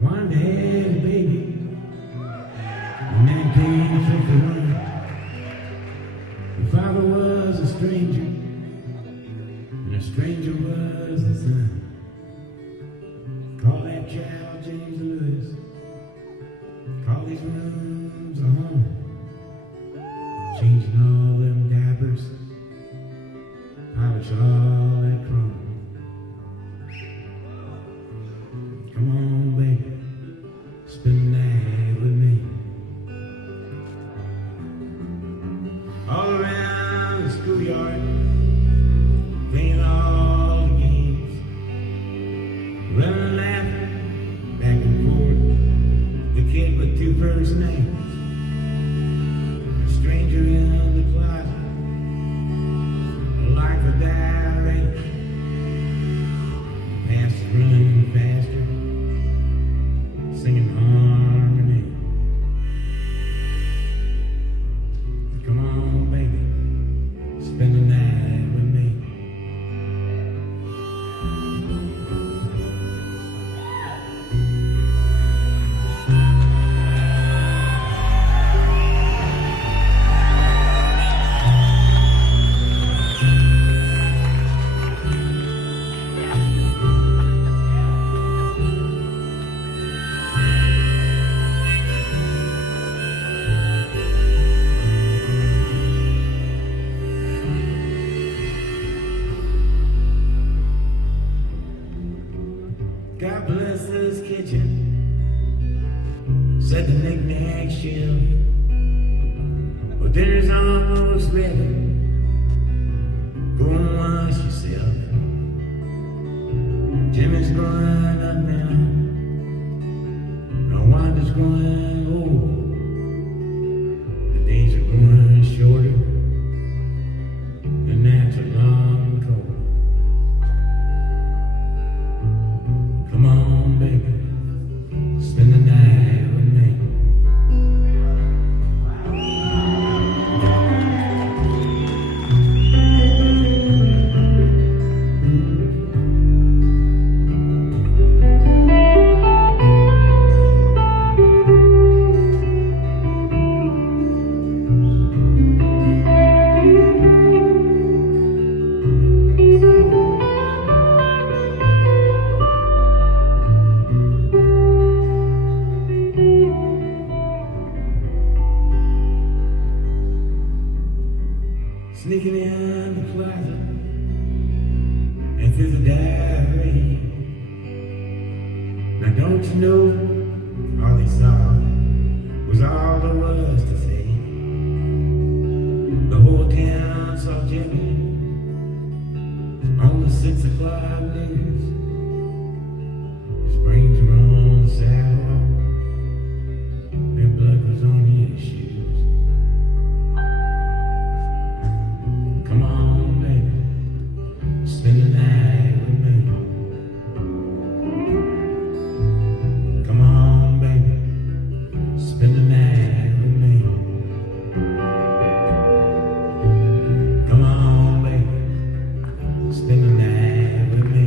One day, baby, in 1951, the father was a stranger, and a stranger was the son. Call that child James Lewis, call these rooms a home, changing all them dappers, polish all that chrome. Come on, baby, spend the night with me. All around the schoolyard, playing all the games, running, laughing, back and forth, the kid with two first names, a stranger in the closet, like a diary, past running faster, singing harmony. Come on, baby, spend the night with me. God bless this kitchen, said the knick-knack shelf. Well, dinner's almost ready, go and wash yourself. Jimmy's growing up now, and Wanda's growing old. The days are growing shorter, the nights are long and cold. Come on, baby, spend the night with me. Sneaking in the closet and through the diary. Now don't you know, all they saw was all there was to see. The whole town saw Jimmy on the 6 o'clock news. His brains were on the sidewalk, and blood was on his shoes. Come on, baby, spend the night with me. Come on, baby, spend the night with me. Come on, baby, spend the night with me.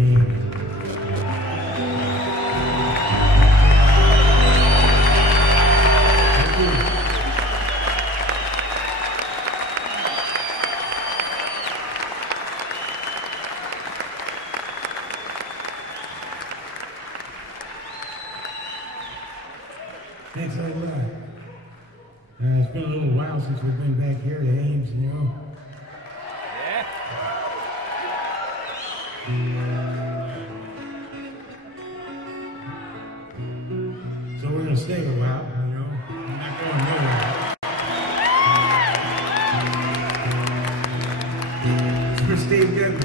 Thanks a lot. It's been a little while since we've been back here to Ames, you know. So we're going to stay a while, you know. We're not going nowhere. So we're staying together.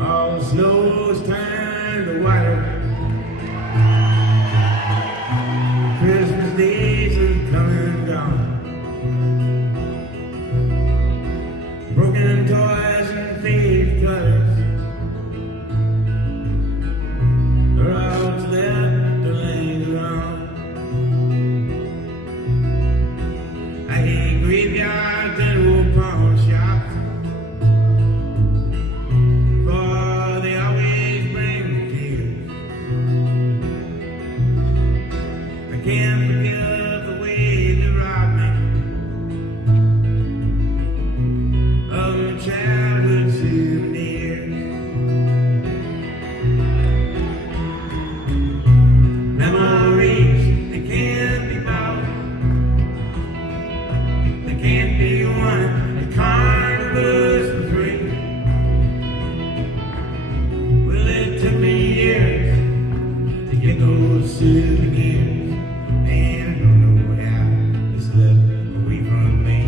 All the snow's turned to water. took me years to get those souvenirs, and I don't know how it slipped away from me.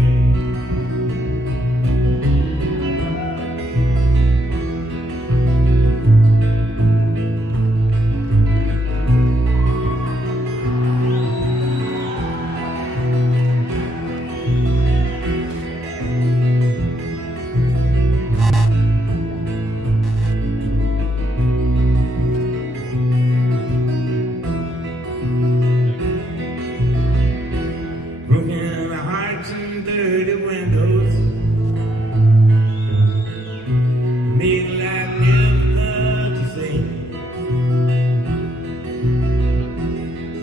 Broken hearts and dirty windows made life difficult to see.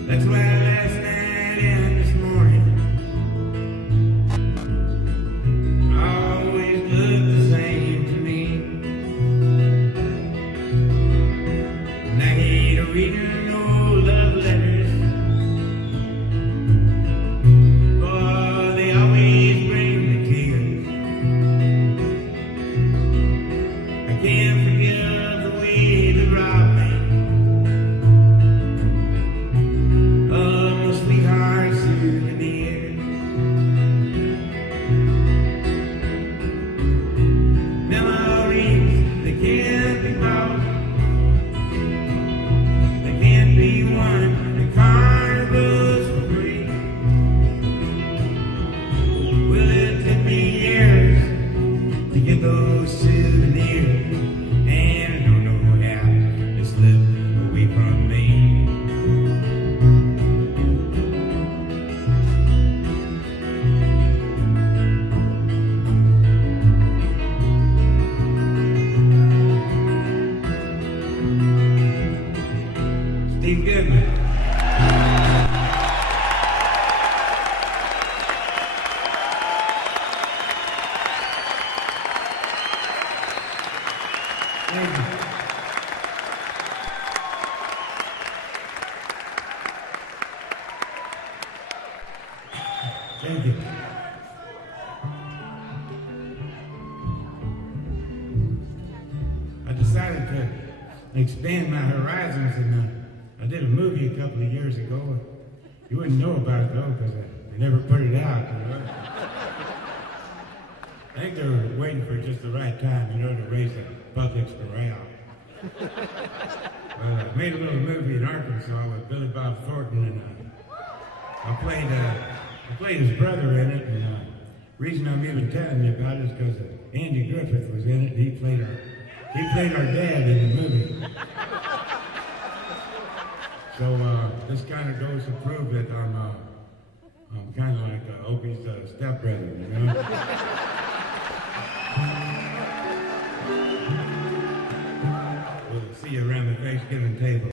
That's why last night and this morning always look the same to me. And I hate reading old love letters, for they always bring me tears. I can't forget the way they robbed me of my sweetheart's souvenirs. Memories, they can't be bought, they can't be won, the carnival's for free. Well, it took me years to get those souvenirs, and I don't know how it slipped away from me. Steve Goodman. Thank you. Thank you. I decided to expand my horizons, and I did a movie a couple of years ago. You wouldn't know about it though, because I never put it out. I think they were waiting for just the right time, to raise the public's morale. Well, I made a little movie in Arkansas with Billy Bob Thornton, and I played his brother in it. And the reason I'm even telling you about it is because Andy Griffith was in it. He played our dad in the movie. So this kind of goes to prove that I'm kind of like Opie's stepbrother, We'll see you around the Thanksgiving table.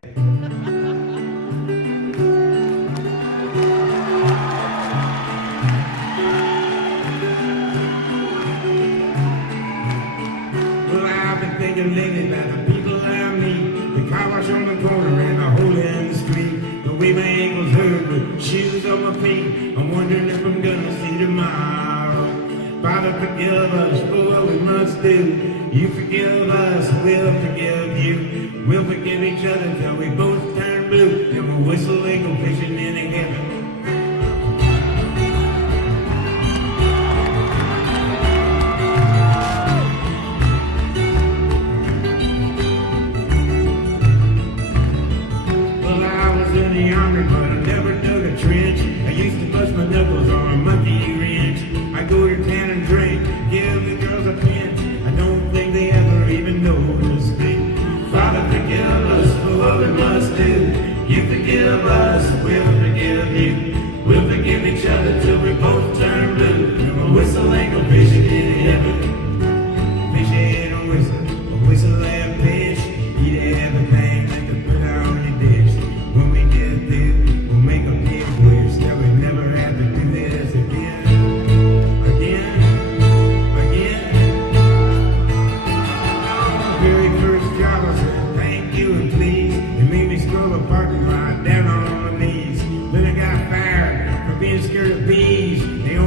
Well, I've been thinking lately about the people I meet, the car wash on the corner and the hole in the street, the way my ankles hurt with shoes on my feet. I'm wondering if I'm gonna see tomorrow. Father, forgive us for what we must do. You forgive us, we'll forgive you. We'll forgive each other till we both turn blue, and we'll whistle and go fishing in heaven. Well, I was in the army, but I never dug a trench. I used to bust my knuckles on a monkey wrench. I go to town and drink, give the girls a pinch. I don't think they ever even noticed me. Father, forgive us for what we must do. You forgive us, we'll forgive you. We'll forgive each other till we both turn blue, and we'll whistle and go fishing in heaven. Fishing and whistle and fish. Eat everything that can put on your dish. When we get there, we'll make a big wish that we never have to do this again. Very first job, I said thank you and please. They made me scroll a parking lot down on my knees. Then I got fired for being scared of bees. They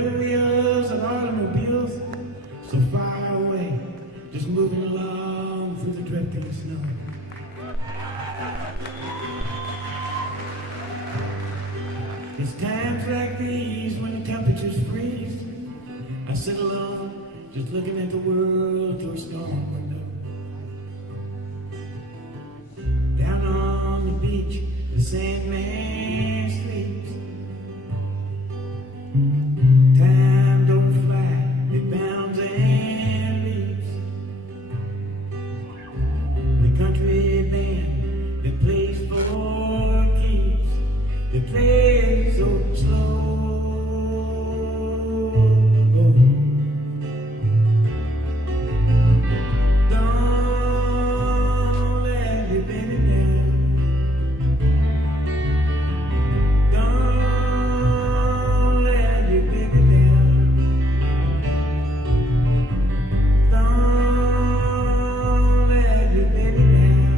the wheels of automobiles so far away, just moving along through the drifting snow. It's times like these when the temperatures freeze, I sit alone, just looking at the world through a storm window. Down on the beach, the Sandman sleeps. Time don't fly, it bounds and leaps. The country band that plays for keeps, they play so slow. Don't let your baby down. Don't let your baby down. Don't let your baby down.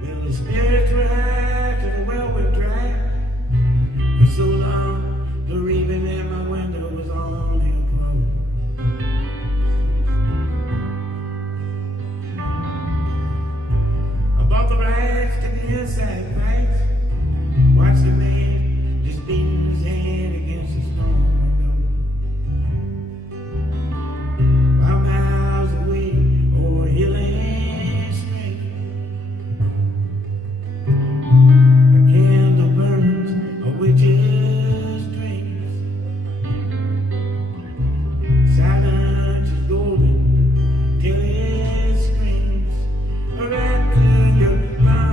Well, the spirits were high to the well were dry. For so long, the reaping in my window was only a crow. I bought the rights to the inside fights. Watch the man just beating his hand against the stone window. 5 miles away, o'er hill and stream, a candle burns, a witch's dreams. Silence is golden till it screams. Right to your mouth.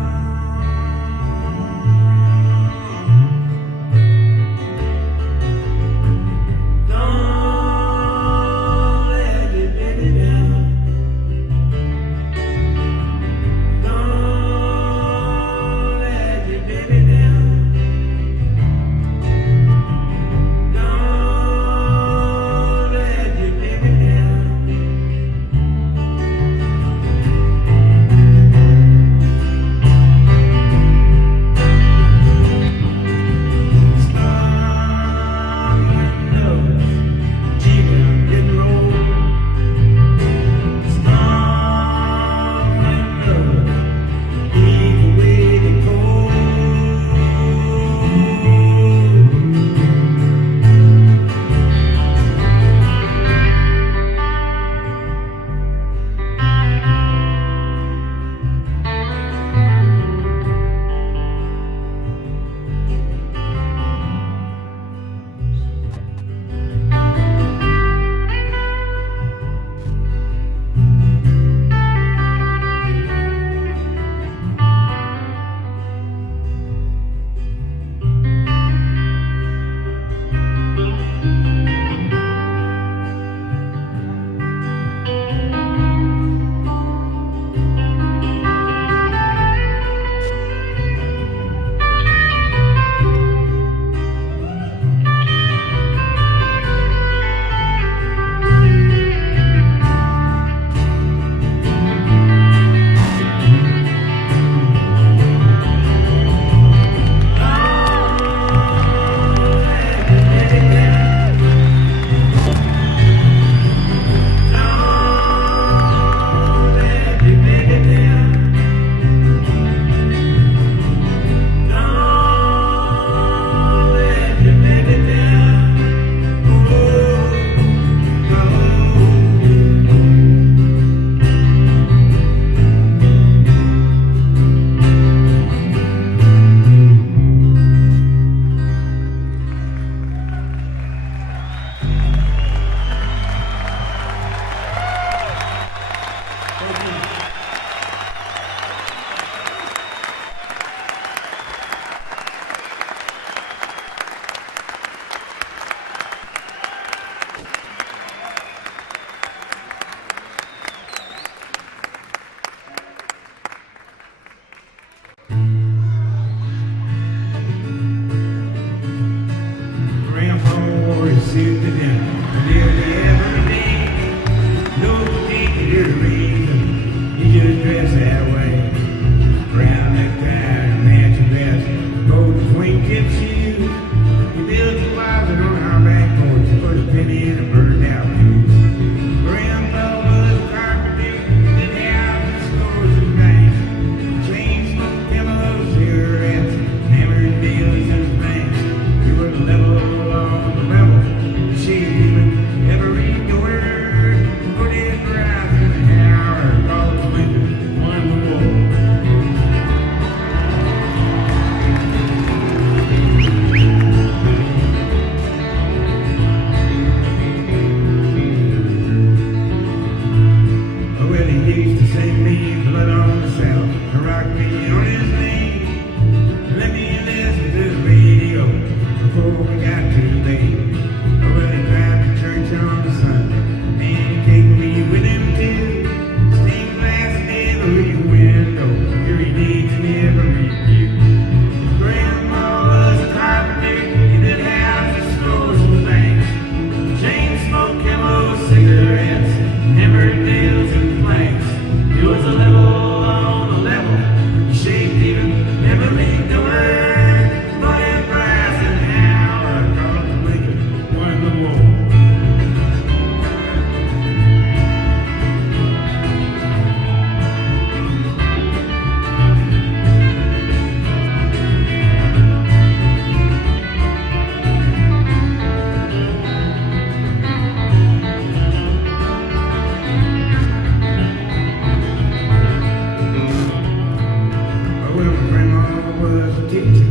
Well, my grandma was a teacher.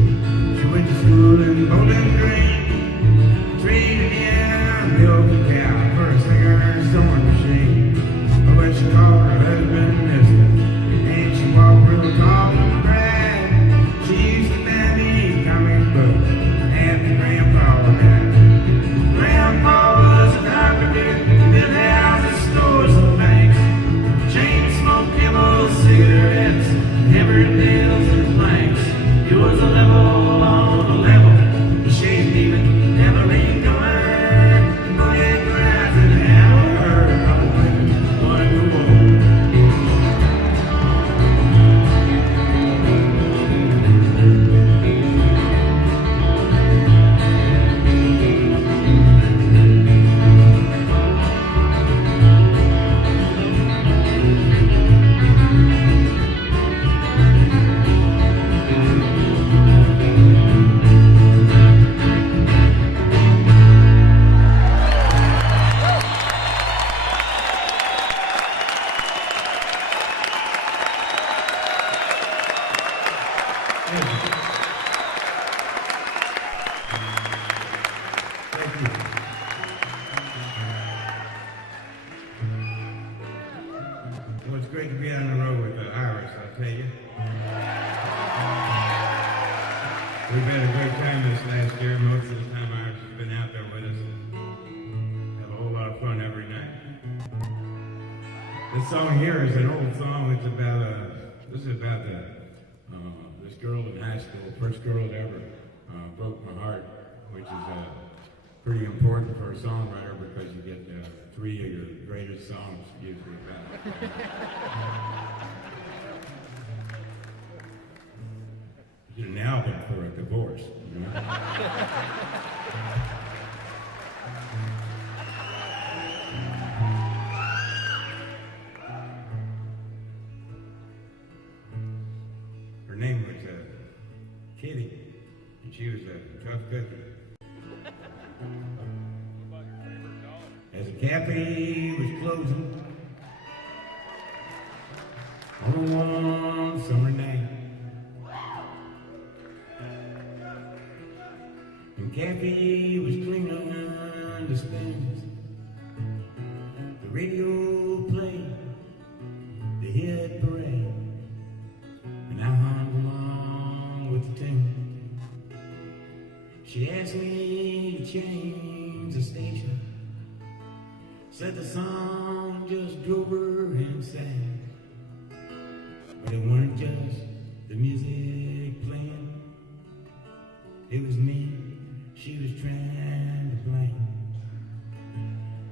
She went to school in Bowling Green. Treated me out and milked a cow for a singer sewing machine. But she called her husband mister, and she walked real tall and bright. She used to buy me comic books after Grandpa was died. Grandpa was a carpenter, built houses, stores, and banks. Chain smoked Camel cigarettes, hammered nails and planks. It was a level on a level. The shade demon never leaned on her. Booted grass and out of her. Couple women wanted to walk. Well, it's great to be on the road with Iris, I'll tell you. We've had a great time this last year. Most of the time Iris has been out there with us. Have a whole lot of fun every night. This song here is an old song. It's about this is about this girl in high school, first girl that ever broke my heart, which is pretty important for a songwriter because you get 3 of your greatest songs usually about it. You get an album for a divorce, you know? Her name was Kitty, and she was a tough cookie. As the cafe was closing on one summer night, and cafe was cleaning the spins, the radio played the hit parade, and I hung along with the tune. She asked me to change the station. Said the song just drove her insane. But it weren't just the music playing. It was me she was trying to blame.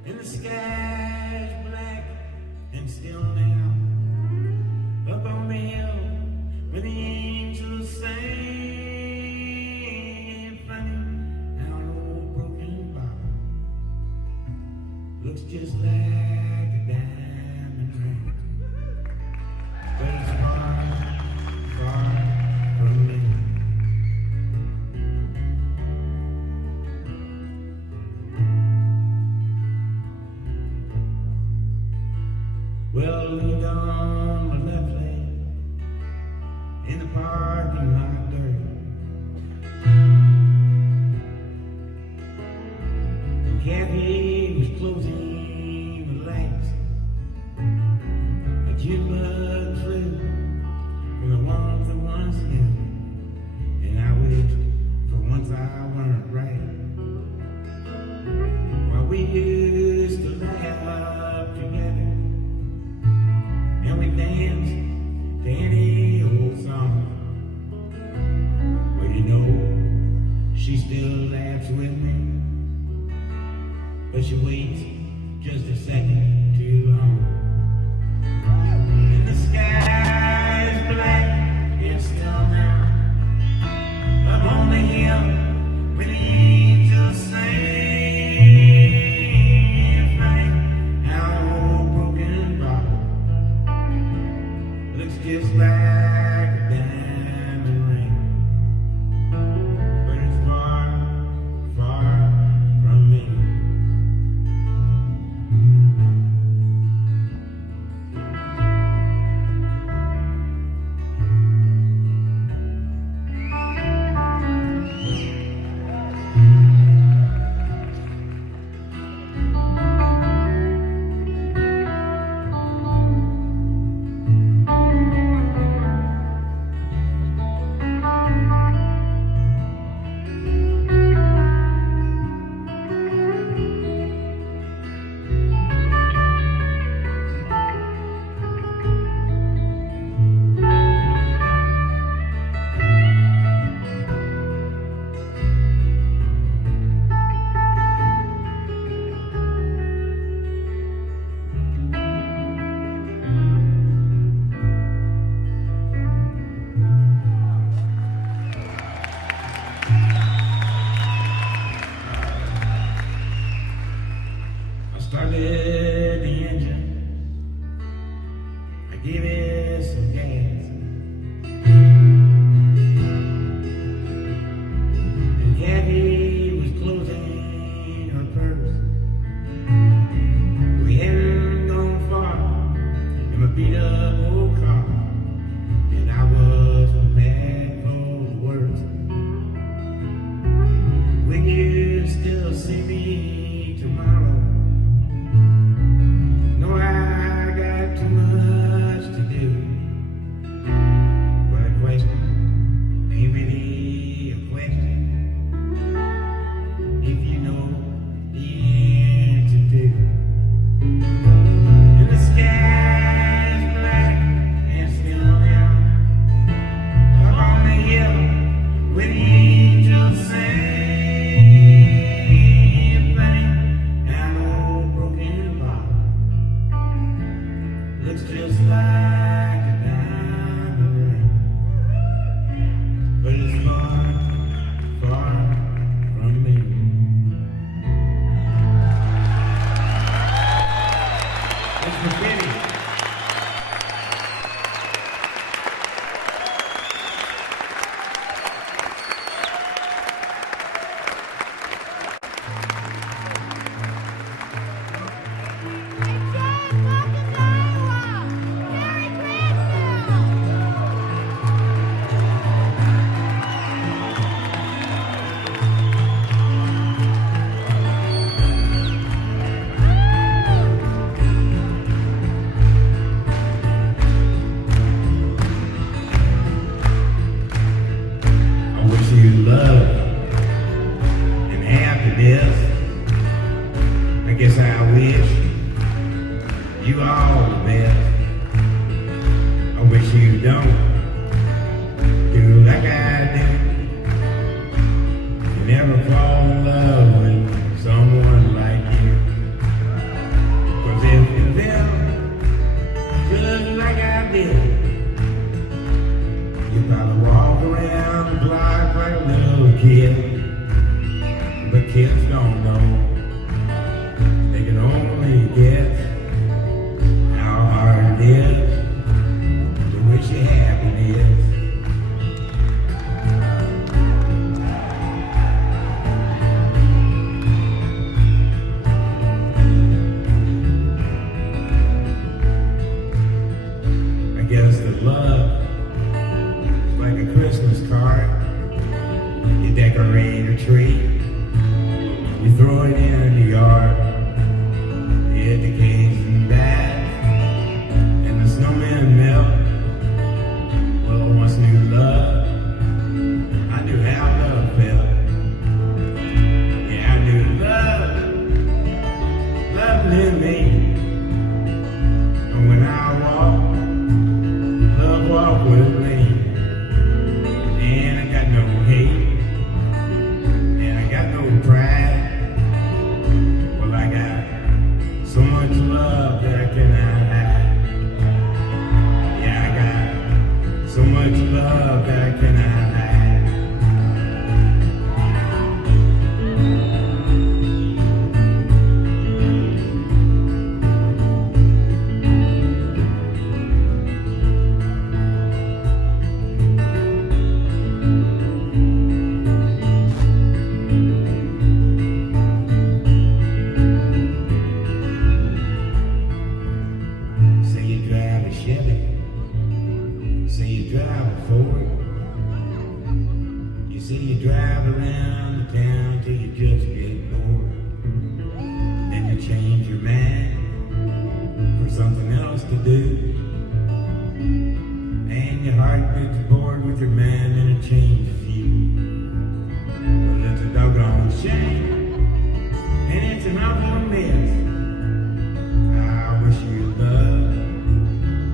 And the sky's black and still now. Up on the hill where the angels sing. Funny how an old broken bottle looks just like a diamond ring, but it's far, far from me. Well, leaned on my left leg in the parking lot dirt, and Kathy was closing the lights. A June bug flew from the warmth of one's skin, and I wished for once I weren't right. While we used to laugh together, and we danced to any old song. Well, you know, she still laughs with me, but she waits just a second too long. And the sky is black and still now. Up on the hill where the angels sing. Funny how an old broken bottle looks just like a diamond ring, but it's far, far from me. Gotta walk around the block like a little kid. But kids don't know. They can only guess how hard it is to wish you happiness. I guess that love is like a Christmas card. You decorate a tree, you throw it in the yard, it decays and dies, and the snowman melt. Well, I once knew love, I knew how love felt. Yeah, I knew love knew me. And when I walk, love walk with me. And I got no hate, and I got no pride. Well, I got so much love that I cannot hide. Yeah, I got so much love that I cannot hide. Say you drive a Chevy, say you drive a Ford. You say you drive around the town till you just get bored. Then you change your mind for something else to do. And your heart gets bored with your man and it changes you. Well, it's a doggone shame, and it's an awful mess. I wish you love,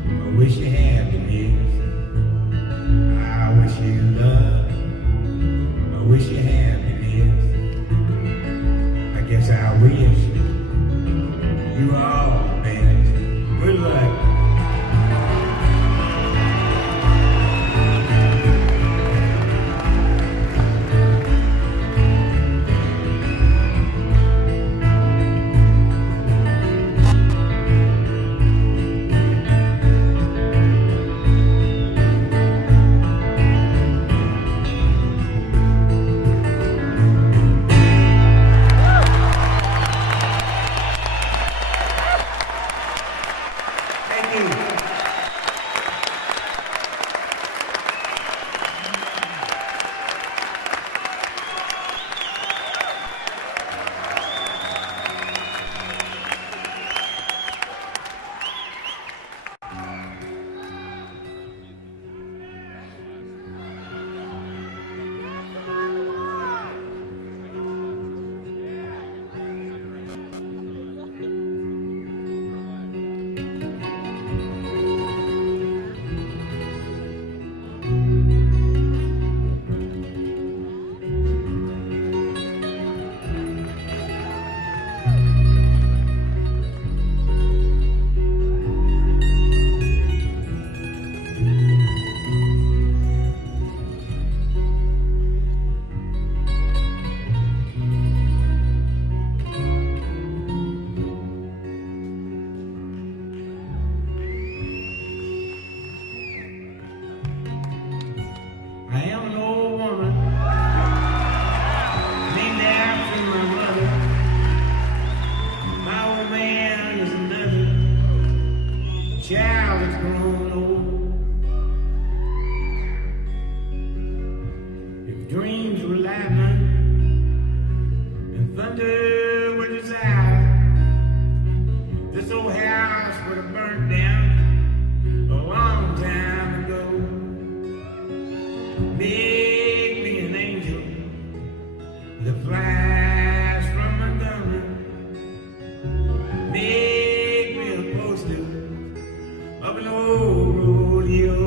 I wish you happiness. I wish you love, I wish you happiness. I guess I wish you all the best. Good luck. Thank you. I am an old woman, named after my mother. My old man is another child that's grown old. If dreams were lightning and thunder were desire, this old house would have burnt down a long time ago. Make me an angel that flies from Montgomery. Make me a poster of an old rodeo.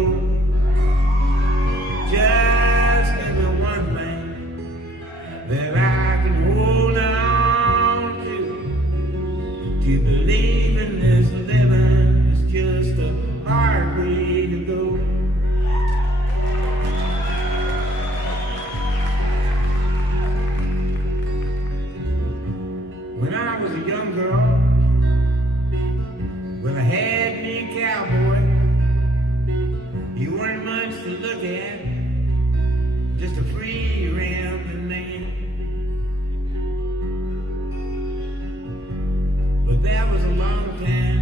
Just give me one thing, to look at, just a free rambling man. But that was a long time,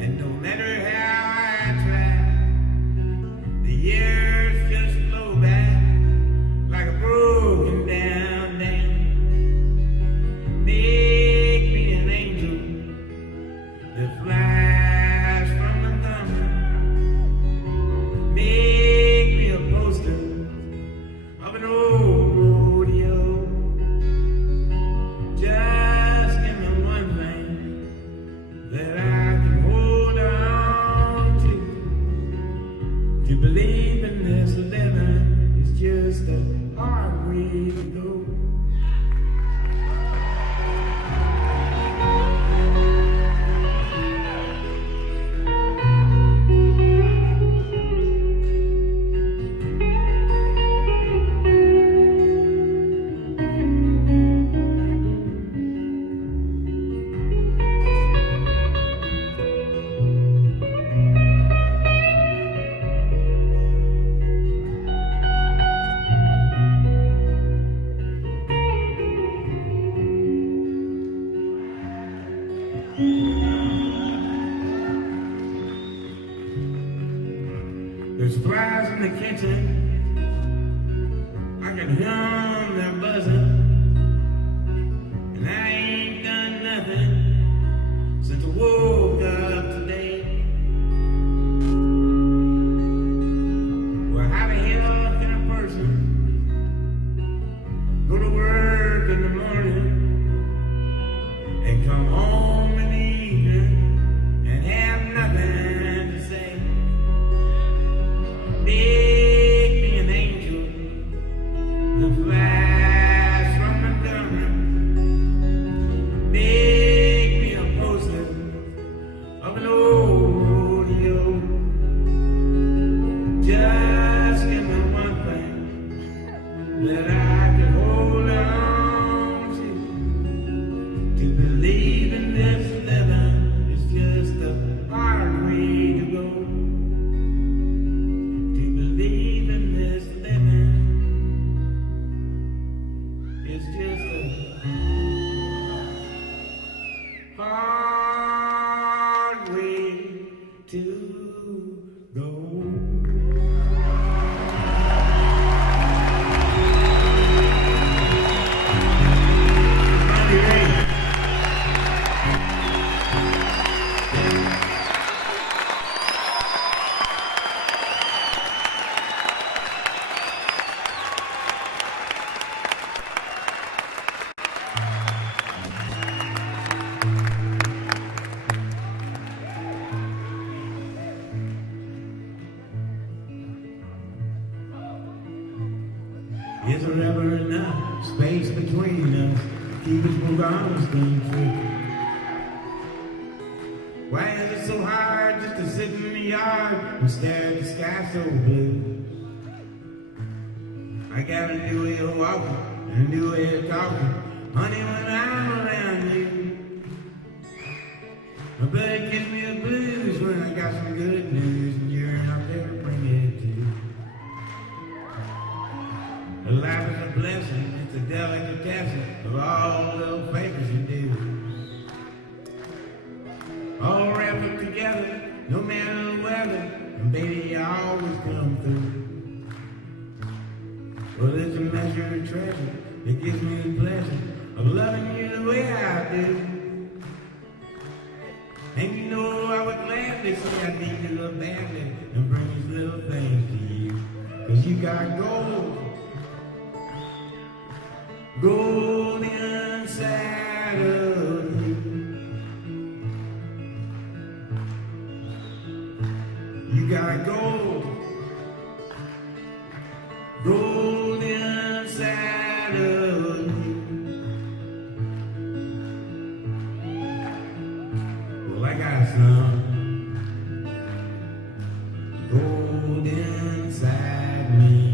and no matter how I tried, the years just flow by like a broken down dam. Make me an angel that flies from Montgomery. Make me a poster of an old rodeo. Just give me one thing that I can hold on to. To believe in this living is just a hard way to go. There's flies in the kitchen, I can hear them, they're buzzing, and I ain't done nothing since I woke up today. Well, how the hell can a person go to work in the morning and come home in the evening and have nothing to say? Make me an angel that flies from Montgomery. Make me a poster of an old rodeo. Just give me one thing that I can hold on to. To believe in this living is just a hard way to go. Believe in this living, it's just a hard way to go. Is there ever enough space between us to keep us from going free? Why is it so hard just to sit in the yard and stare at the sky so blue? I got a new way of walking and a new way of talking, honey, when I'm around you. My blood gives me the blues when I got some good news and you're not there to bring it to. Life is a blessing, it's a delicatessen of all the little favors you do. All wrapped up together, no matter the weather, and baby, you always come through. Well, it's a measure of treasure that gives me the pleasure of loving you the way I do. And you know I would gladly say I need you little badly and bring these little things to you. 'Cause you got gold. Gold inside of you. You got gold. Gold inside of you. Well, I got some gold inside me.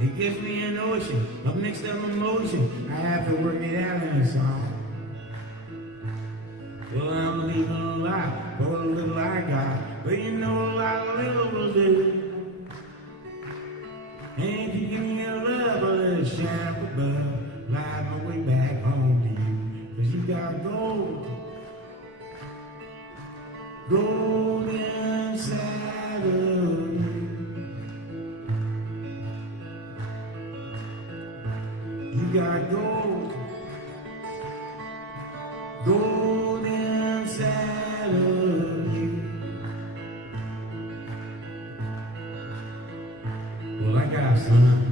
It gives me an ocean of mixed up emotion. I have to work it out in a song. Well, I'm leaving a lot for the little I got, but you know a lot of little will do. And if you give me a love, I'll let it shine up above, light my way back home to you. 'Cause you got gold, gold inside of you. You got gold, gold inside of you. Well, I got some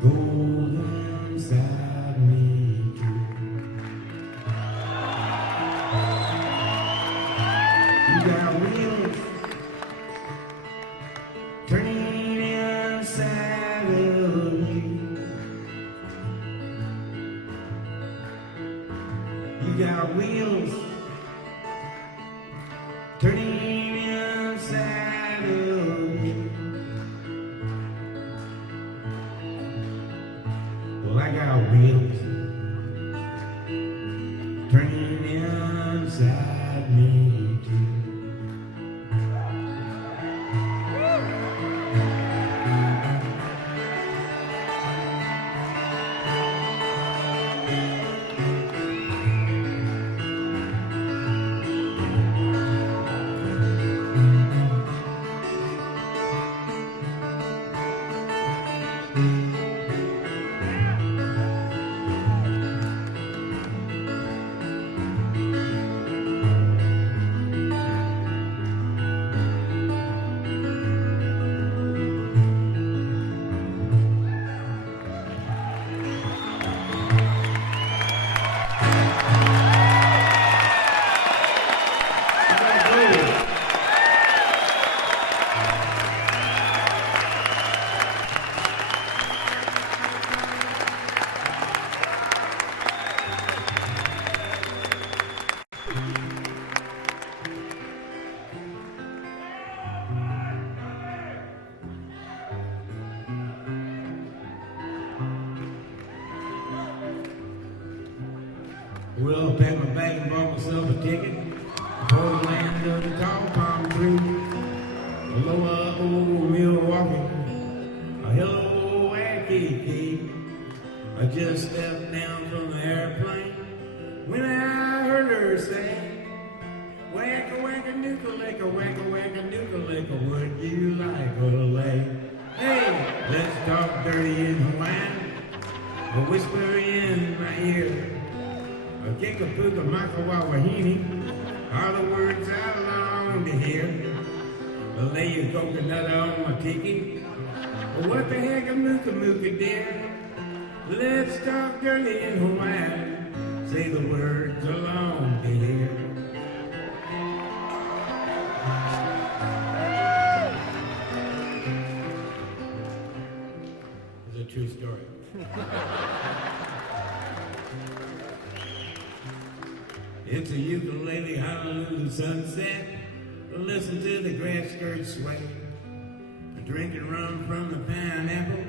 gold inside me too. You got wheels turning inside of you. You got wheels turning inside of you. Well, I got wheels turning inside me too. Well, I packed my bag and bought myself a ticket for the land of the tall palm tree. Hello, old Milwaukee. Hello, Waikiki. I just stepped down from the airplane when I heard her say, wacka wacka nooka licka, wacka wacka nooka licka, would you like a lay? Hey, let's talk dirty in Hawaiian, a whisper in my ear. A kikapuka makawawahini are the words I long to hear. I'll lay your coconut on my tiki. What the heck a mooka mooka dear? Let's talk dirty in Hawaiian. Say the words I long to hear. It's a true story. It's a ukulele Honolulu sunset. Listen to the grass skirts sway. Drinking rum from the pineapple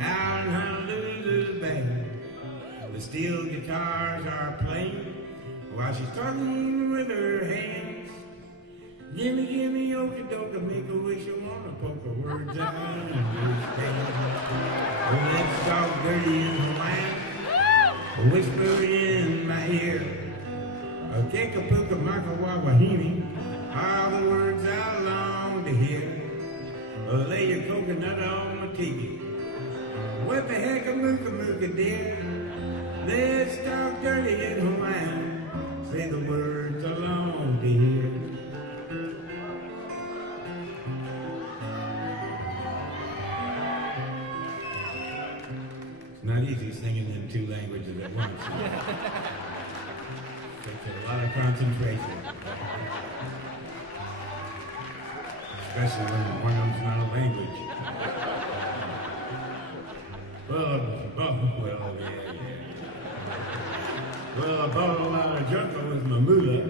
out in Honolulu Bay. The steel guitars are playing while she's talking with her hands. Gimme, gimme, okie dokie, make a wish you wanna poke her words out and understand. Well, let's talk dirty in Hawaiian. A whisper in my ear. A kekapuka makawawahini are the words I long to hear. Lay your coconut on my tiki. What the heck a mooka mooka dear? Let's talk dirty in Hawaiian. Say the words I long to hear. It's not easy singing in two languages at once. Takes a lot of concentration. Especially when one of them's not a language. Well, I bought a lot of jungle with my moolah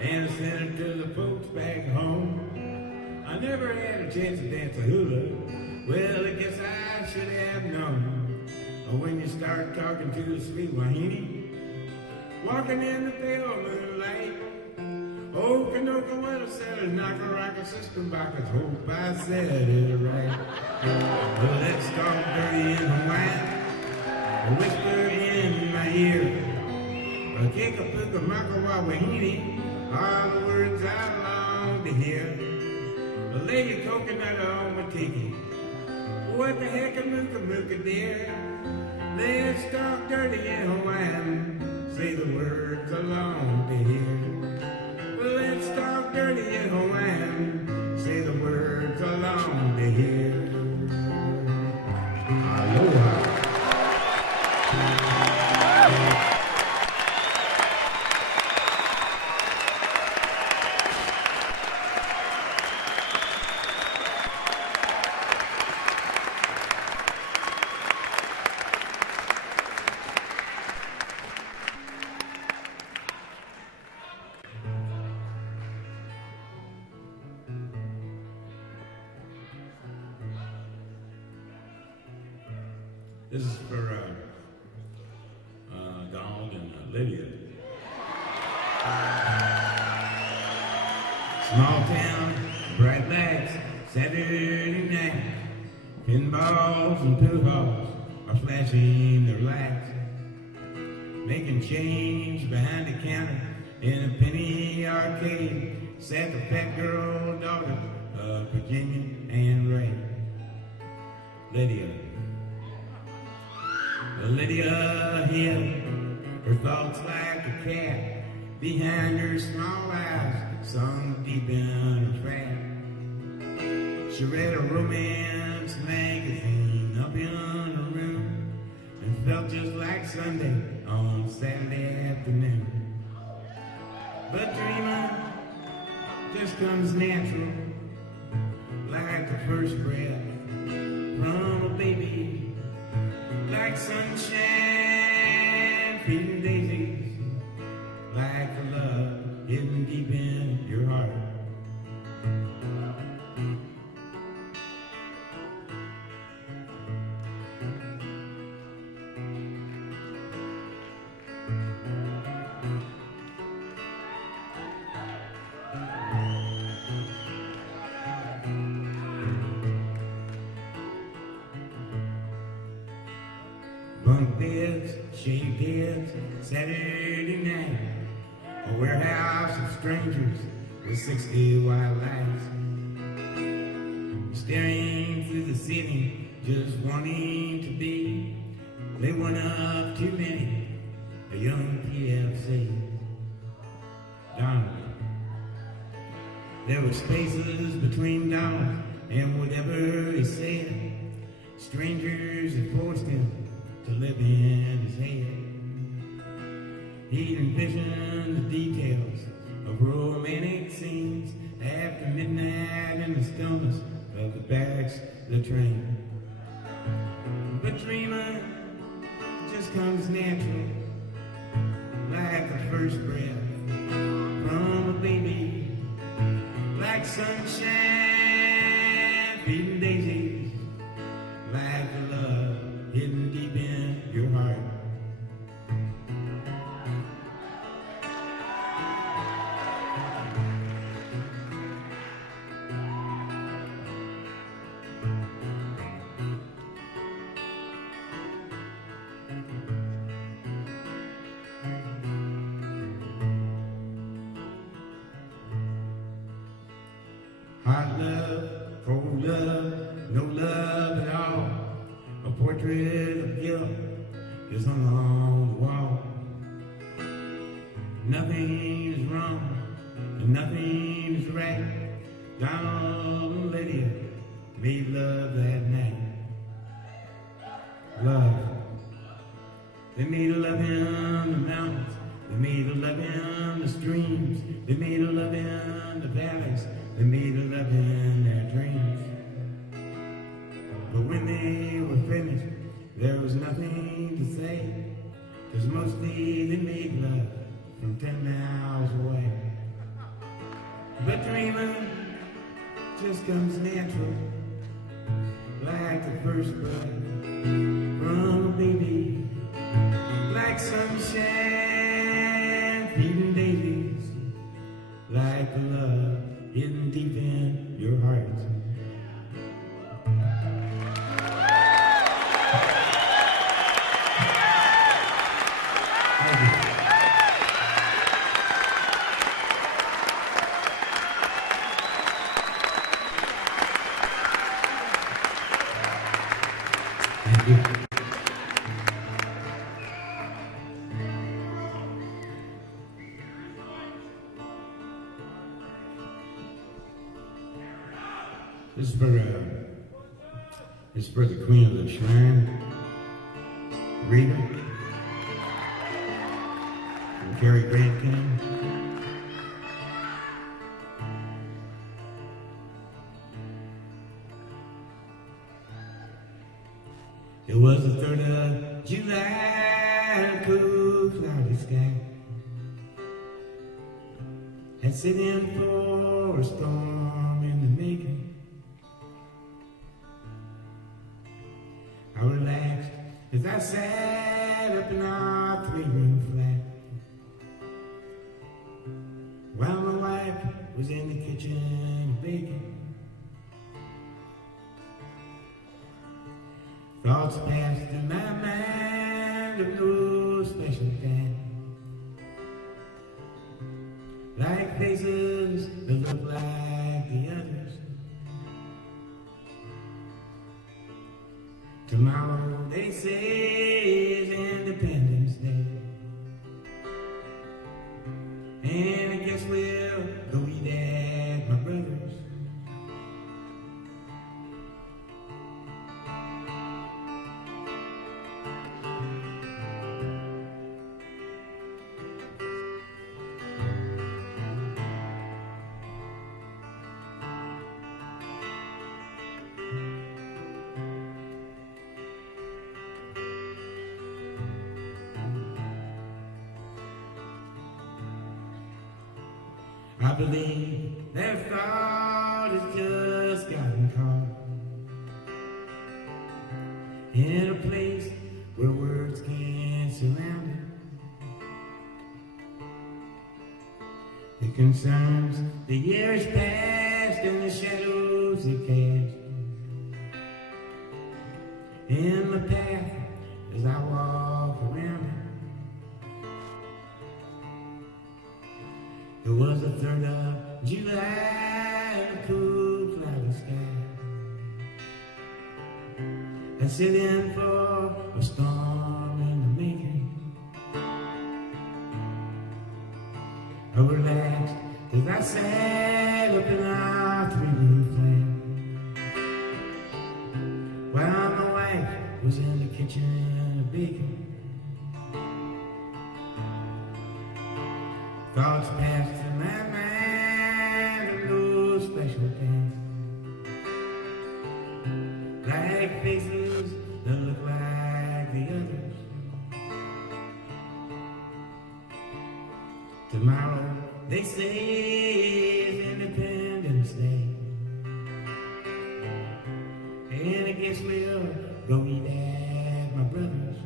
and sent it to the folks back home. I never had a chance to dance a hula. Well, I guess I should have known. When you start talking to the sweet Wahine, walking in the pale moonlight. Oh, Kanoka, what I said is knock a rocker system backwards. Hope I said it right. Well, let's talk dirty in Hawaiian. A whisper in my ear. A kikapuka makawa wahine. All the words I long to hear. Lay your coconut on my tiki. What the heck a mooka mooka dear? Let's talk dirty in Hawaiian. Say the words I long to hear. Well, let's talk dirty in Hawaiian. Say the words I long to hear. Aloha. This is for Donald and Lydia. Small town, bright lights, Saturday night. Pinballs and poo-balls are flashing their lights. Making change behind the counter in a penny arcade. Sat the fat girl daughter of Virginia and Ray. Lydia hid her thoughts like a cat behind her small eyes, sunk deep in her fat. She read a romance magazine up in her room and felt just like Sunday on Saturday afternoon. But dreaming just comes natural, like the first breath from a baby. Like sunshine, feeding daisies, like the love hidden deep in your heart. Bunk beds, shaved heads, Saturday night. A warehouse of strangers with 60 wild lights. Staring through the city, just wanting to be. They went up too many, a young PFC. Donald. There were spaces between Donald and whatever he said. Strangers had forced him to live in his head. He'd envisioned the details of romantic scenes after midnight in the stillness of the backs of the train. But dreaming just comes natural, like the first breath from a baby, like sunshine, feeding daisies, like the love hidden deep in your heart. Hot love, cold love, no love at all. A portrait of guilt is hung on the wall. Nothing is wrong and nothing is right. Donald and Lydia made love that night. Love. They made a love in the mountains. They made a love in the streams. They made a love in the valleys. They made a love in their dreams. But when they were finished, there was nothing to say. 'Cause mostly they made love from 10 miles away. But dreaming just comes natural, like the first bud from a baby, like sunshine feeding daisies, like the love hidden deep in your heart. This is for the Queen of the Shrine, Rita, and Carrie Grantkin. It was the 3rd of July, cool, cloudy sky. Had set in for a storm in the making. I relaxed as I sat up in our 3-room flat, while my wife was in the kitchen baking. Thoughts passed through my mind of no special kind, like faces that look like the others. Tomorrow, they say, is Independence Day, and I guess we'll go eat at my brother's. I believe their thought has just gotten caught in a place where words can't surround it. It concerns the years past and the shadows it cast in the path as I walk around it. It was the 3rd of July, a cool, cloudy sky. I set in for a storm in the making. I relaxed as I sat up in our 3-room flat, while my wife was in the kitchen baking. Thoughts passed through my mind of no special kind, like faces that look like the others. Tomorrow, they say, is Independence Day, and I guess we'll go eat at my brother's.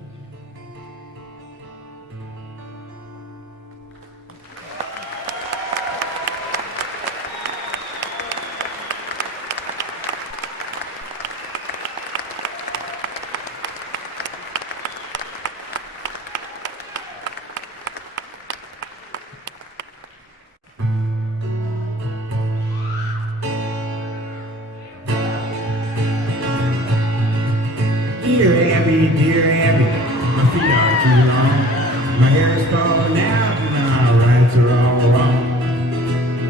Dear Abby, my feet are too long, my hair is falling out and my rights are all wrong.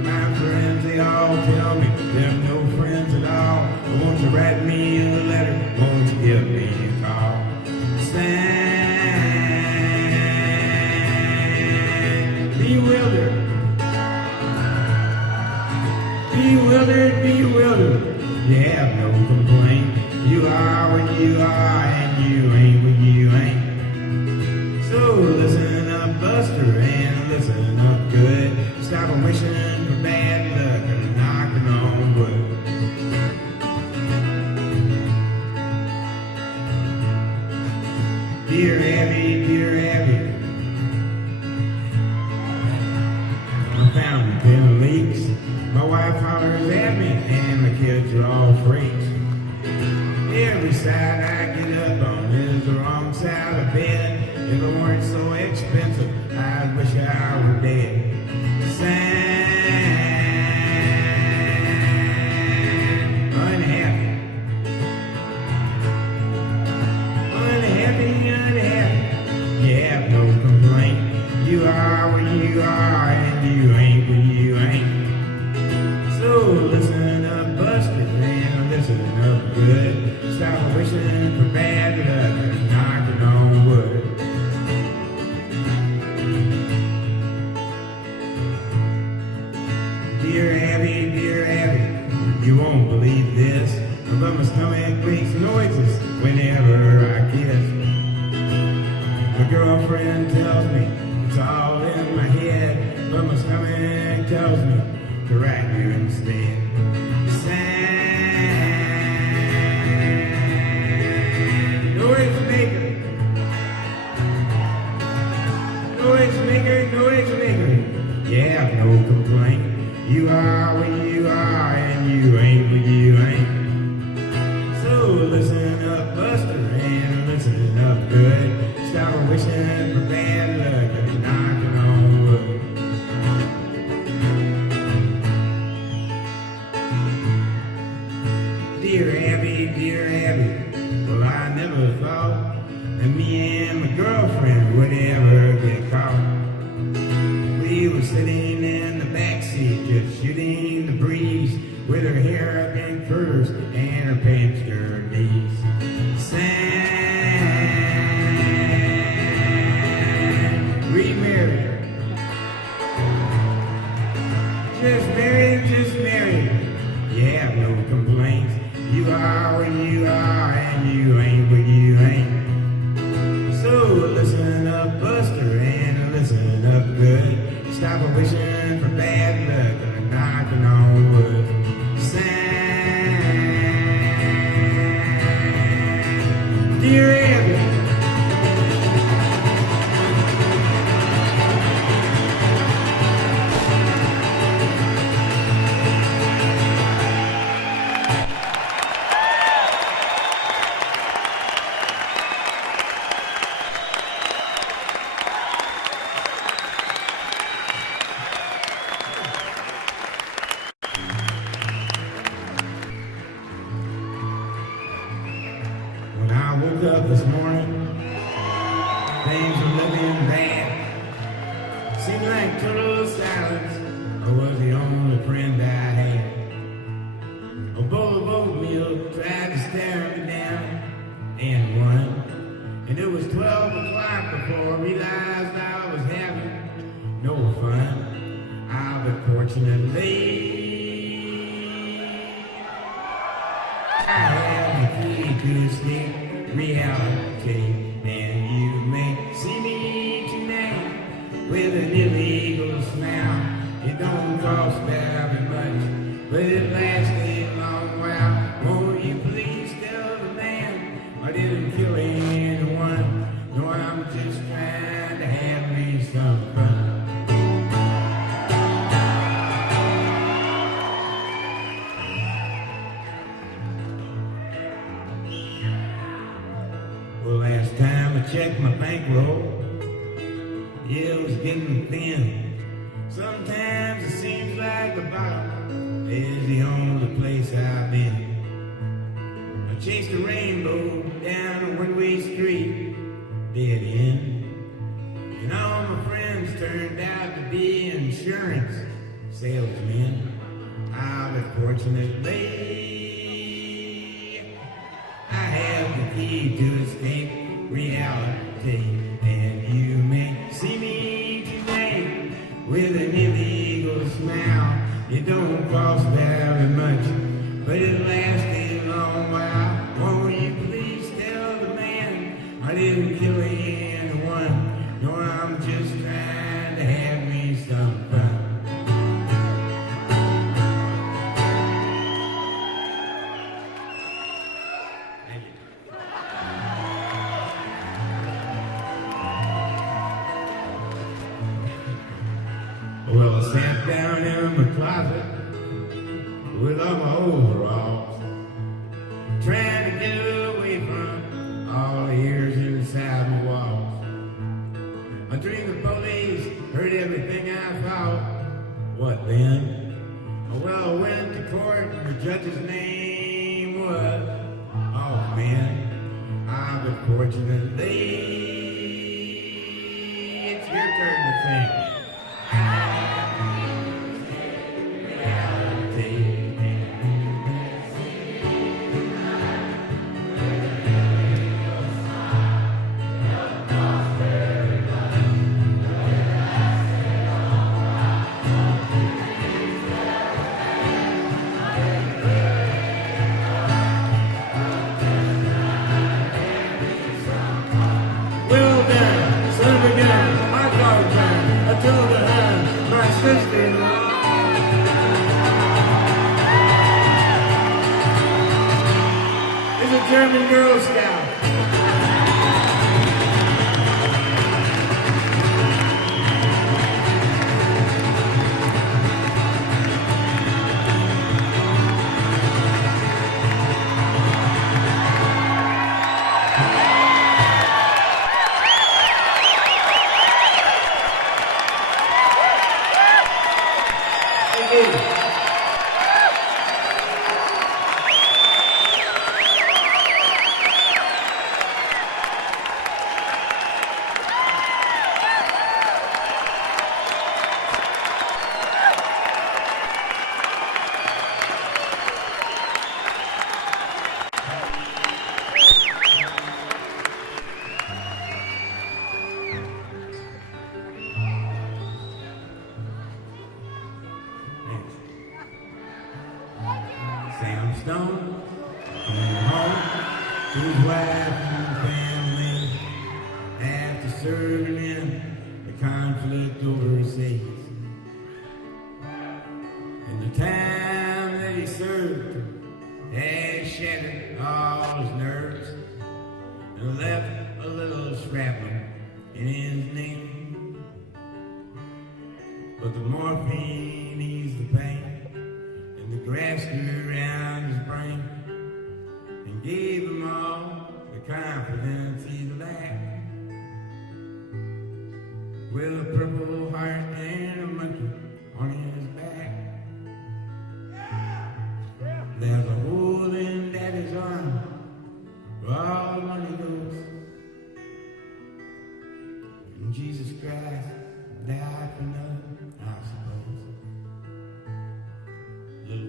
My friends, they all tell me they're no friends at all. Won't you write me a letter, won't you give me a call? Stand bewildered, bewildered, you have no complaint. You are what you are, and you ain't what you ain't. So listen up, Buster, and listen up good. Stop wishing for bad luck and knocking on wood. wife hollers at me, and the kids are all freaks. Every side I get up on is the wrong side of bed. If it weren't so expensive, I wish I were dead. Unhappy. Unhappy, unhappy. You have no complaint. You are what you are, and you ain't what you ain't. So listen up, busters, and listen up good. Stop wishing for bad luck and knocking on wood. Dear Abby, you won't believe this, but my stomach makes noises whenever I kiss. My girlfriend tells me it's all in my head, but my stomach tells me to write you instead. Noise maker, you have no complaint. You are what you are, and you ain't what you ain't. So listen up, Buster, and listen up good. Stop wishing for bad luck and knocking on wood. Dear Abby, well, I never thought that me and my girlfriend would ever get caught. We were sitting in the backseat, just shooting the breeze, with her hair up in curves and her pants to her knees. Remarried. Just married. You have no complaints. You are what you are, and you ain't what you ain't. So listen up, Buster, and listen up good. Stop wishing for bad luck and knocking on wood. Dear Abby. When I woke up this morning, things were looking bad. Seemed like total silence. I was the only friend I had. A bowl of oatmeal tried to stare me down, and won. And it was 12 o'clock before I realized I was having no fun. But fortunately, I have a key to escape reality, and you may see me tonight with an illegal smile. It don't cost very much, but it lasts a long while. Won't you please tell the man I didn't kill anyone? No, I'm just trying to have me some fun. Well, last time I checked my bankroll, yeah, it was getting thin. Sometimes it seems like the bottom is the only place I've been. I chased a rainbow down a one-way street, dead end. And all my friends turned out to be insurance salesmen. But fortunately, I have the key to escape reality, and you may see me tonight with an illegal smile. It don't cost very much, but it lasts a long while. Won't you please tell the man I didn't kill anyone? No, I'm just trying to have me some fun. Well, I sat down in my closet with all my overalls, trying to get away from all the years inside my walls. I dreamed the police heard everything I thought. What then? Well, I went to court and the judge's name was Hoffman. But fortunately, it's your turn to think. German Girl Scout.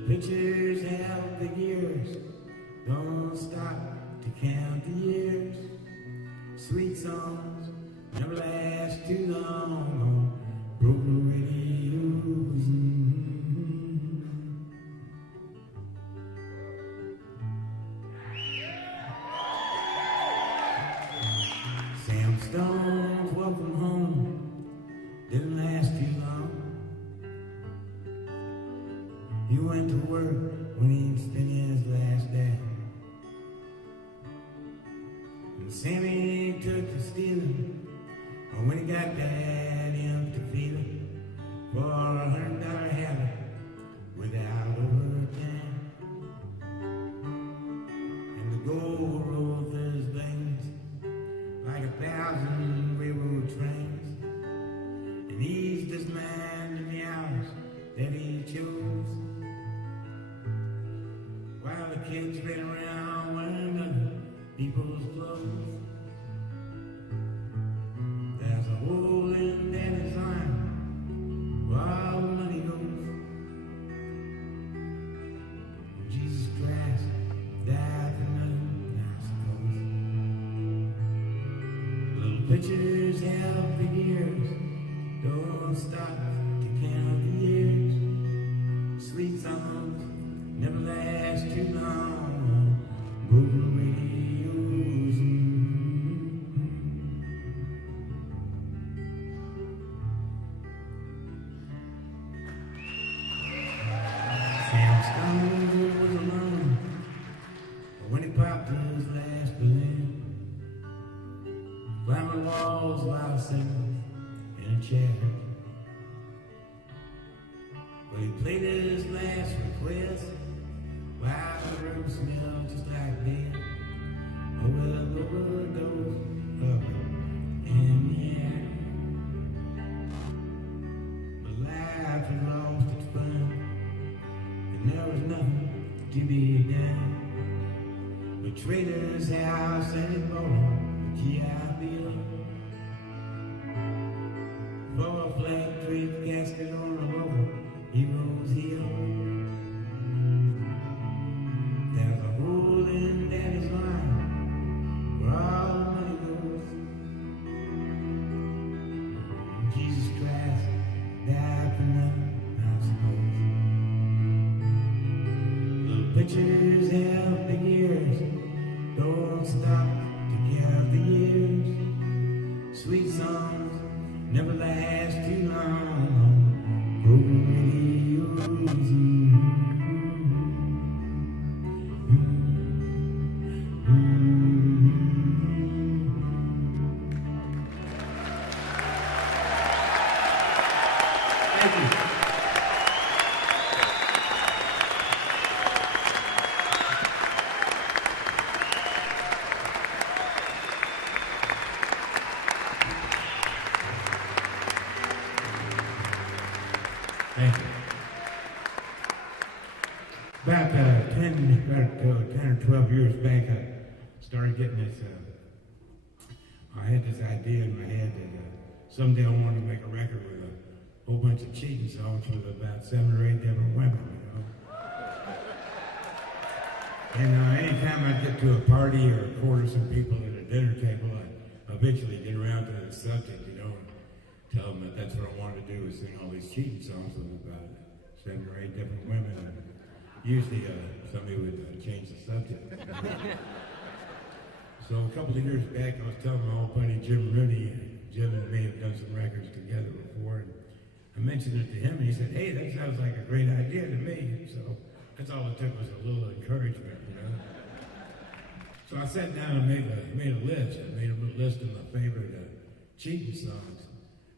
Pictures have the years, don't stop to count the years. Sweet songs never last too long on broken radios. Sam Stone's Welcome Home didn't last too long. He went to work when he spent his last day. And Sammy took to stealing, and when he got that empty feeling for $100 habit without overtime. And the gold rolled through his veins like 1,000 railroad trains, and eased his mind in the hours that he chose. While the kids ran around wearing other people's clothes, there's a hole in Daddy's arm where all the money goes. Jesus Christ died for nothing, I suppose. Little pictures have big ears, don't stop to count the years. Sweet songs never last too long, broken radios. Sam Stone was alone when he popped his last balloon, climbing walls while singing in a chair. Well, he played his last request. Wow, the room smelled just like death. Oh, well, the overdose of it in the air. But life had lost its fun, and there was nothing to be done. But Trader's house and it bought him a GI Bill. For a flag draped casket on a local Heroes Hill. There's a hole in Daddy's line where all the money goes. Jesus Christ died for nothing, I suppose. Little pictures have big ears, don't stop to count the years. Sweet songs never last too long. Broken radios. Thank you. Thank you. About 10 or 12 years back, I started getting this, I had this idea in my head that someday I wanted to make a record with a whole bunch of cheating songs with about 7 or 8 different women, you know. And anytime I get to a party or quarter some people at a dinner table, I eventually get around to the subject, you know. Tell them that that's what I wanted to do, is sing all these cheating songs with about 7 or 8 different women. And usually somebody would change the subject. So a couple of years back, I was telling my old buddy Jim Rooney, Jim and me have done some records together before, and I mentioned it to him, and he said, "Hey, that sounds like a great idea to me." So that's all it took was a little encouragement, you know. So I sat down and made a list. I made a little list of my favorite cheating songs.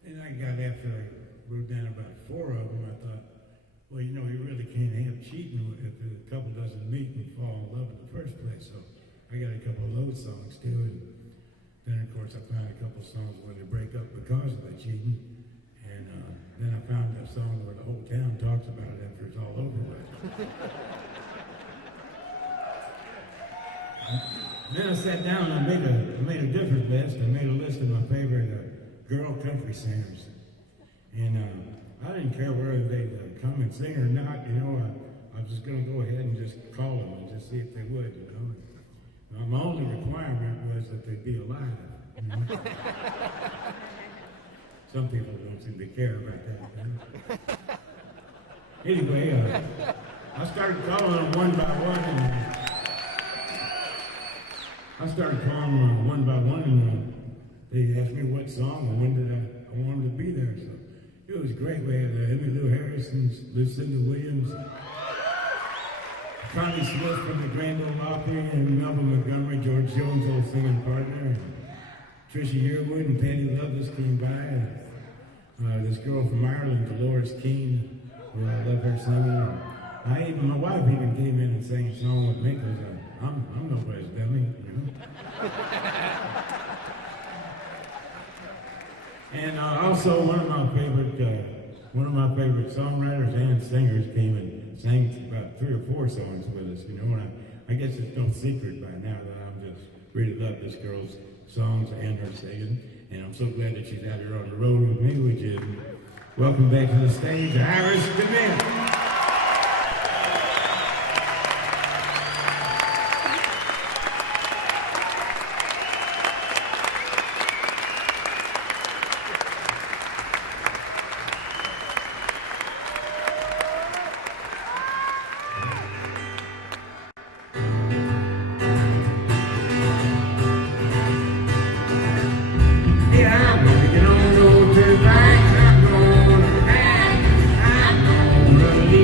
And I got after I wrote down about 4 of them, I thought, well, you know, you really can't have cheating if the couple doesn't meet and fall in love in the first place. So I got a couple of those songs too. And then, of course, I found a couple of songs where they break up because of the cheating. And then I found a song where the whole town talks about it after it's all over with. Then I sat down and I made a different list. I made a list of my favorite girl country singers. And I didn't care whether they'd come and sing or not, you know. I was just going to go ahead and just call them and just see if they would, you know. My only requirement was that they'd be alive, you know? Some people don't seem to care about that, you know? Anyway, I started calling them one by one, and they asked me what song and when did I wanted to be there. So it was great. We had Emmylou Harrison, Lucinda Williams, Connie Smith from the Grand Ole Opry, and Melvin Montgomery, George Jones' old singing partner. Trisha Yearwood and Patty Loveless came by. This girl from Ireland, Dolores Keane, who I love her singing. My wife even came in and sang a song with me because I'm nobody's dummy, you know. And also one of my favorite songwriters and singers came and sang about 3 or 4 songs with us, you know. And I guess it's no secret by now that I'm just really love this girl's songs and her singing. And I'm so glad that she's out here on the road with me, which is welcome back to the stage, Iris DeMent. Really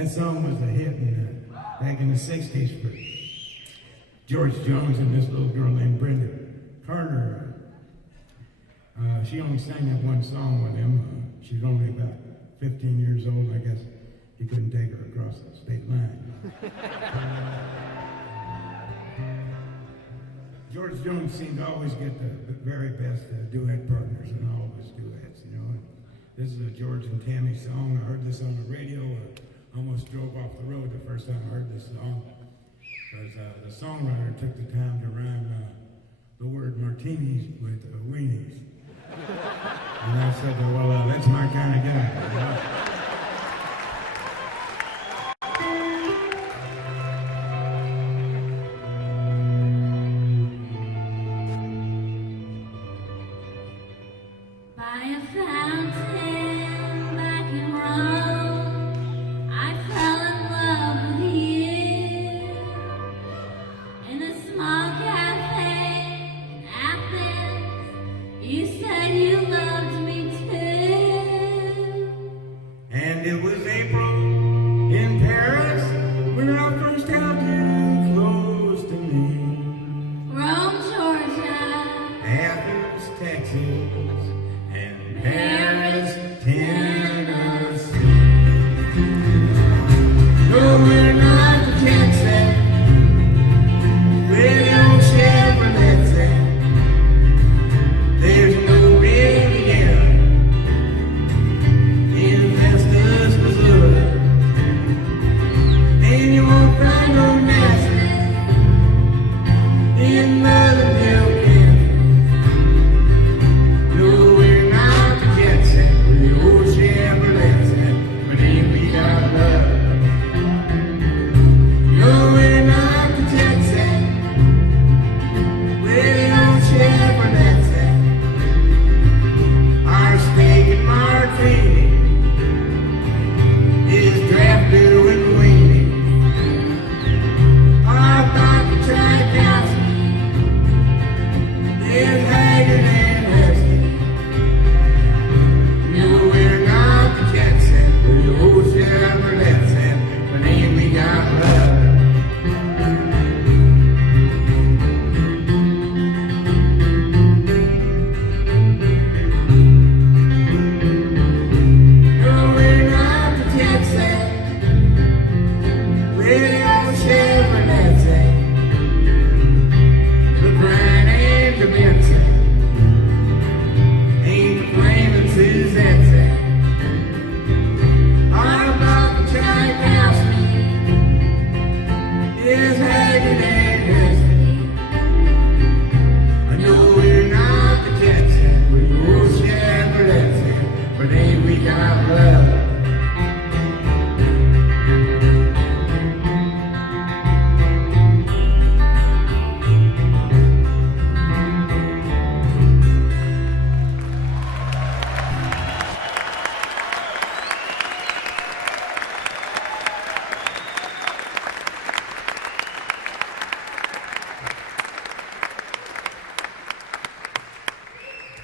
That song was a hit back in the 60s for George Jones and this little girl named Brenda Carter. She only sang that one song with him. She was only about 15 years old. I guess he couldn't take her across the state line. George Jones seemed to always get the very best duet partners in all of his duets, you know. And this is a George and Tammy song. I heard this on the radio. Almost drove off the road the first time I heard this song. Because the songwriter took the time to rhyme the word martinis with weenies. And I said, well, that's my kind of guy. You know?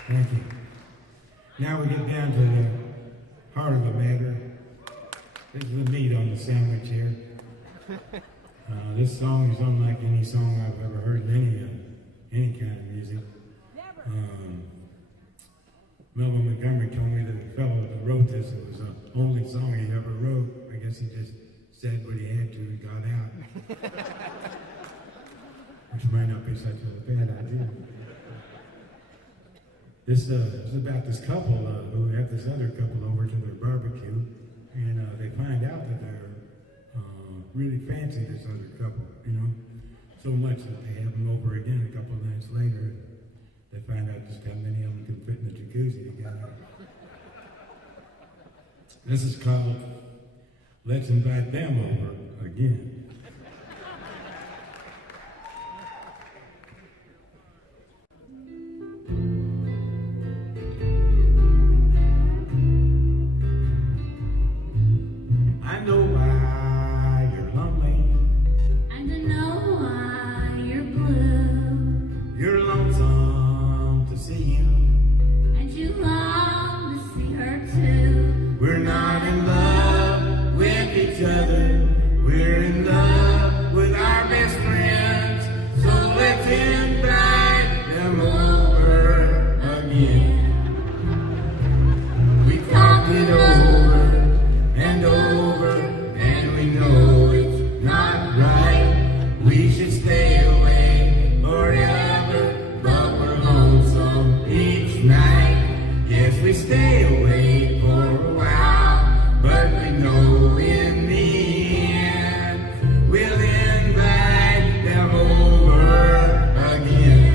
Thank you. Now we get down to the heart of the matter. This is the meat on the sandwich here. This song is unlike any song I've ever heard in any kind of music. Melvin Montgomery told me that the fellow that wrote this, it was the only song he ever wrote. I guess he just said what he had to and got out. Which might not be such a bad idea. This is about this couple who have this other couple over to their barbecue, and they find out that they're really fancy, this other couple, you know, so much that they have them over again a couple of nights later. They find out just how many of them can fit in the jacuzzi together. This is called Let's Invite Them Over Again. I know why you're lonely, and I know why you're blue. You're lonesome to see him, And you long to see her too. we're not in love with each other Let's invite them over again. We talked it over and over, and we know it's not right. We should stay away forever, but we're lonesome each night. Yes, we stay away for a while, but we know in the end we'll invite them over again.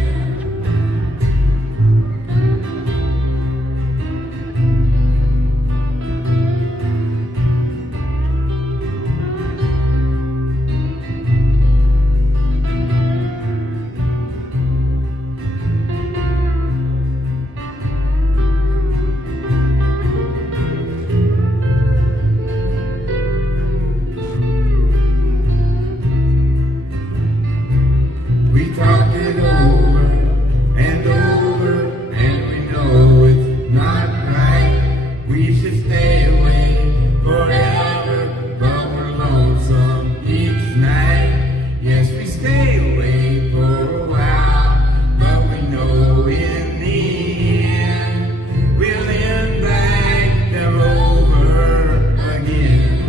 We talked it over and over, and we know it's not right. We should stay away forever, but we're lonesome each night. Yes, we stay away for a while, but we know in the end we'll invite them over again.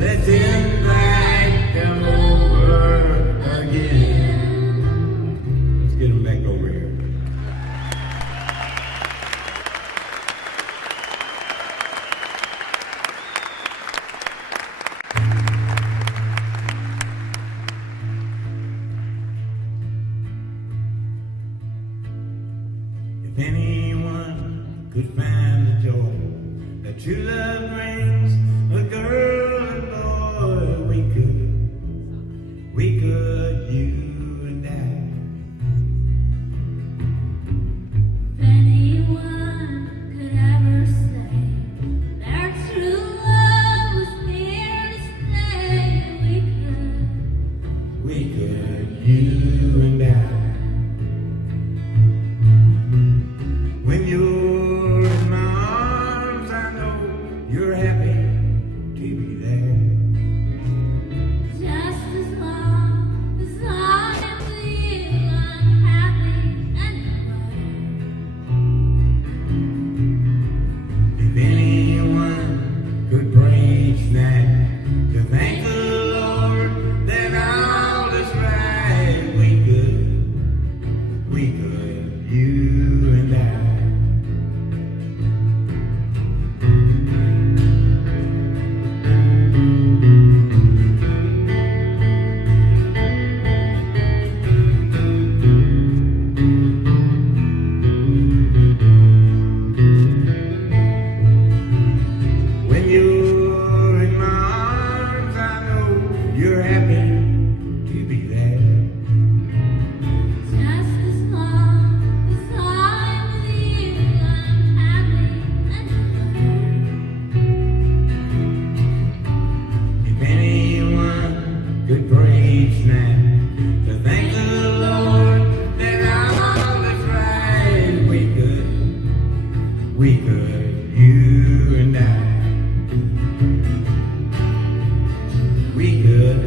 Let's invite them over again. Let's get them back over here. If anyone could find the joy that true love brings, a girl and boy, we could, you and I. If anyone could ever say their true love was here to stay, We could, you and I. When you're in my arms, I know you're happy to be there. just as long as I am with you, I'm happy anyway. If anyone could pray each night to thank the Lord that all is right, we could, you and I. When you're in my arms, I know you're happy to be there. Just as long as I'm with you, I'm happy anyway. If anyone could pray each night to thank the Lord that all is right, we could, you and I. We could,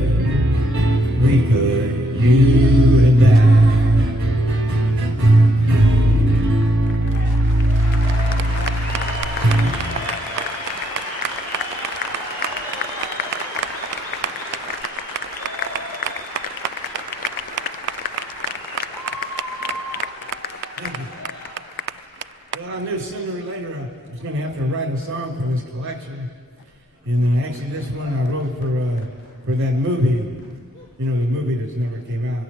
you and I. Thank you. Well, I knew sooner or later I was going to have to write a song for this collection. And actually, this one I wrote for that movie, the movie that's never came out.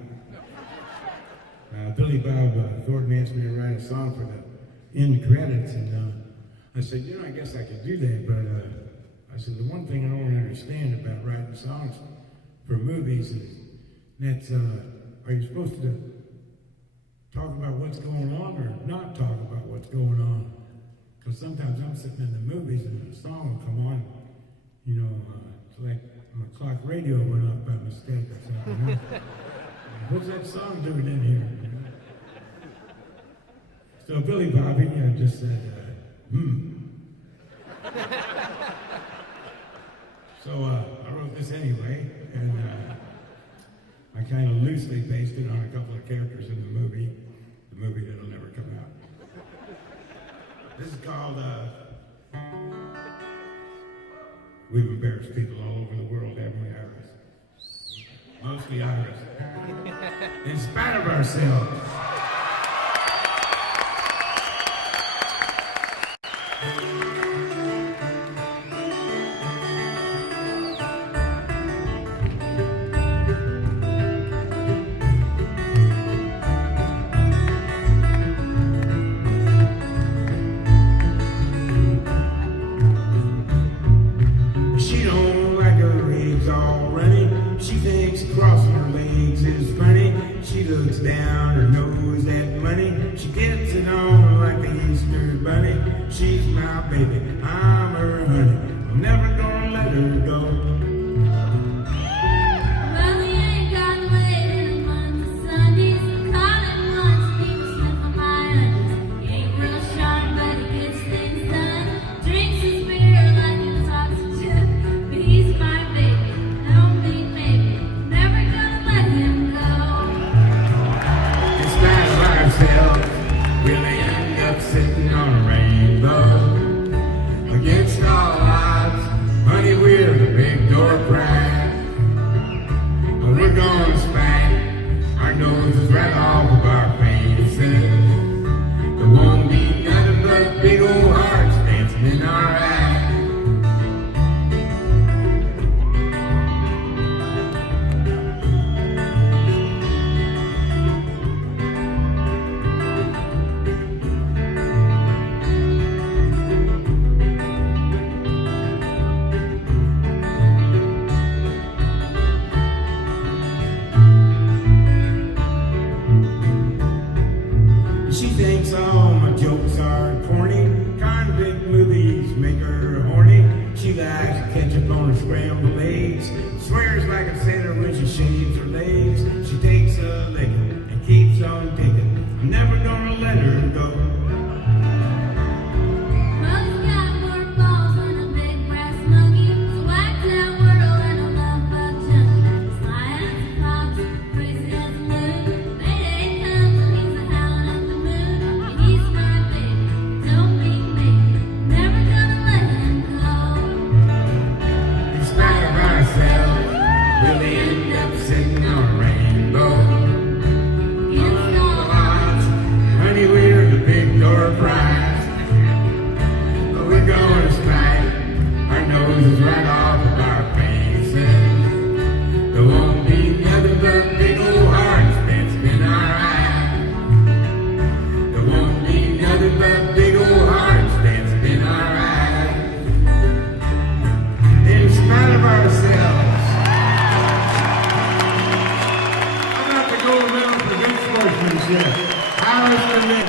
Billy Bob Thornton asked me to write a song for the end credits, and I said, I guess I could do that, but I said, the one thing I don't understand about writing songs for movies is that, are you supposed to talk about what's going on or not talk about what's going on? Because sometimes I'm sitting in the movies and a song will come on, it's like my clock radio went off by mistake or something. What's that song doing in here? So Billy Bobby just said, So I wrote this anyway, and I kind of loosely based it on a couple of characters in the movie that'll never come out. This is called, we've embarrassed people all over the world, haven't we, Iris? Mostly Iris. In spite of ourselves. She don't like her legs all running. She thinks crossing her legs is funny. She looks down her nose at money. She gets it on like the Easter bunny. She's my baby, I'm her honey. I'm never gonna let her go. Well, he ain't got laid in a month of Sundays. Caught him once, he was sniffing my onions. He ain't real sharp, but he gets things done. Drinks his beer like he talks to you. But he's my baby, don't be maybe. Never gonna let him go. In spite of ourselves, we'll end up sitting on a rainbow. Against all odds, honey, we're the big door prize. But we're gonna spank our noses right off of our faces. There won't be nothing but big old hearts dancing in our eyes. She thinks all my jokes are corny. Convict movies make her horny. She likes ketchup on her scrambled eggs. Swears like a sailor when she shaves her legs. She takes a licking and keeps on taking. I'm never gonna let her go. Well, he's got more balls than a big brass monkey. So whack that whirl and a love bug junkie. Sly as a fox, crazy as a loon. Mayday comes and he's a howling at the moon. And he's my baby, don't be maybe. Never gonna let him go. In spite of ourselves, we'll end up sitting on a rainbow. Against all Odds, honey, we're the big door prize. But we're gonna strike our noses right off of our faces. There won't be nothing but big old hearts dancing in our eyes. There won't be nothing but big old hearts dancing in our eyes. In spite of ourselves. How about the gold medal for good sportsmanship? Iris DeMent.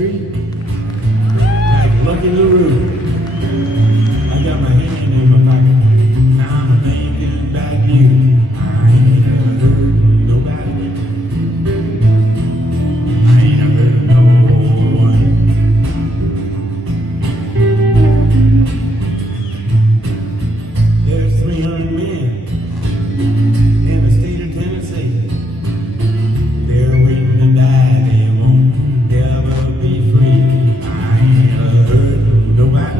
street, like Lucky LaRue. I got my hand in my pocket. Now I'm thinking about you. I ain't never hurt nobody. I ain't never hurt no one. There's 300 men in the state of Tennessee. They're waiting to die. They won't ever be free. I ain't never hurt nobody.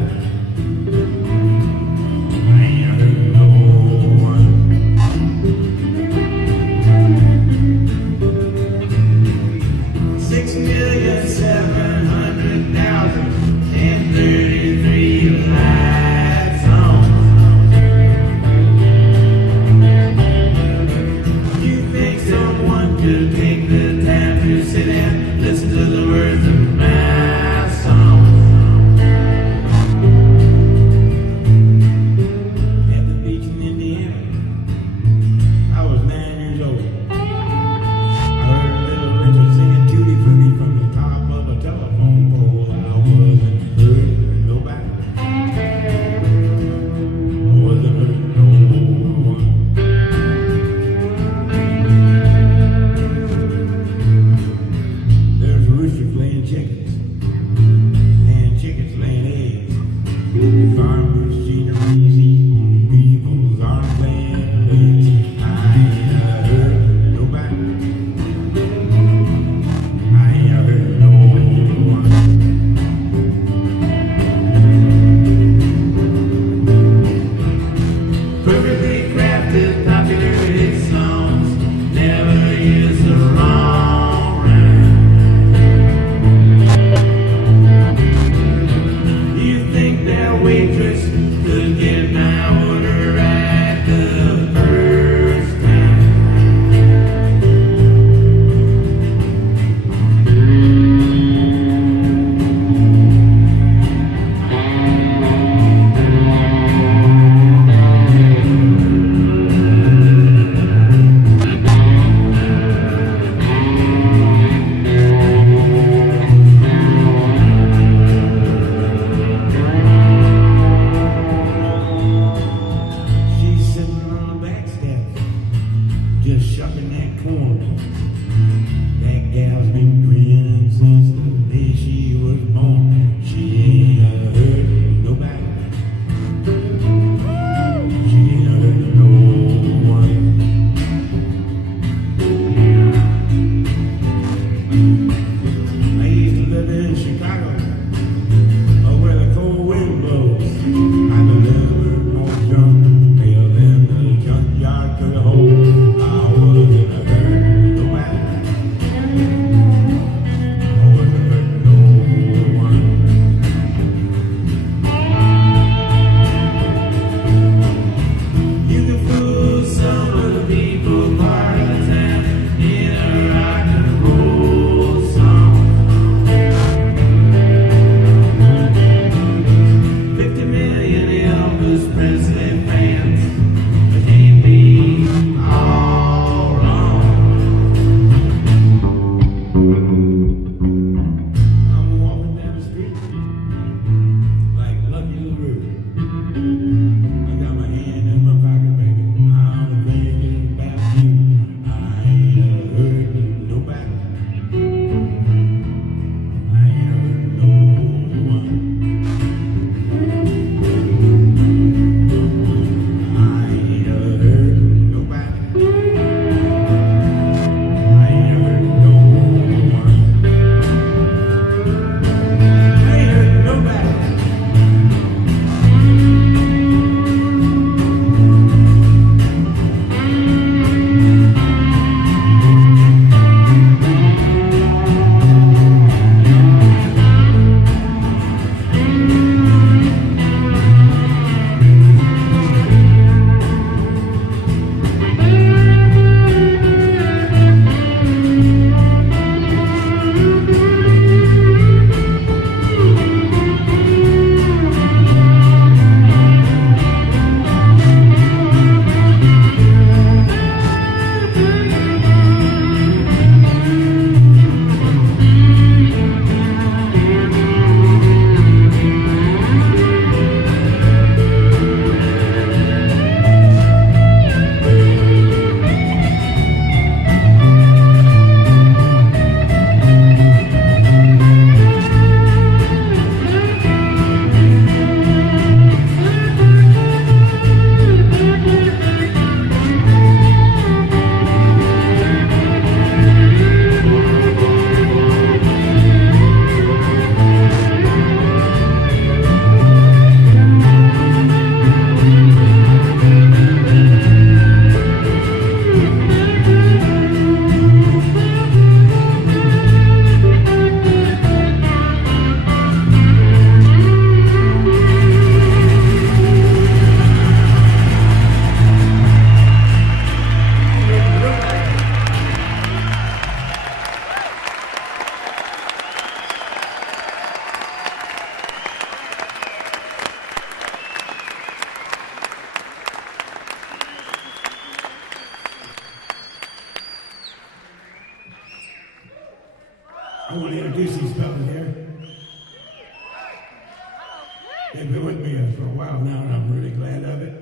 They've been with me for a while now, and I'm really glad of it.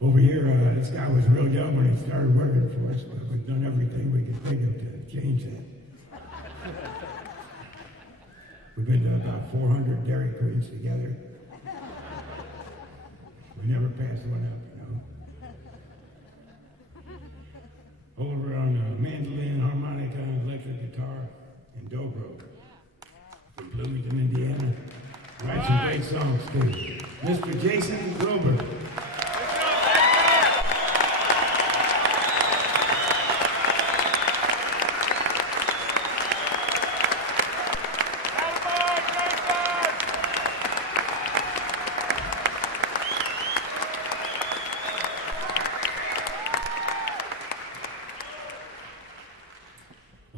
Over here, this guy was real young when he started working for us, but we've done everything we could think of to change that. We've been to about 400 Dairy Queens together. We never passed one up, you know. Over on mandolin, harmonica, electric guitar, and dobro. From Bloomington, Indiana. Writes some great songs, too. Mr. Jason Grober.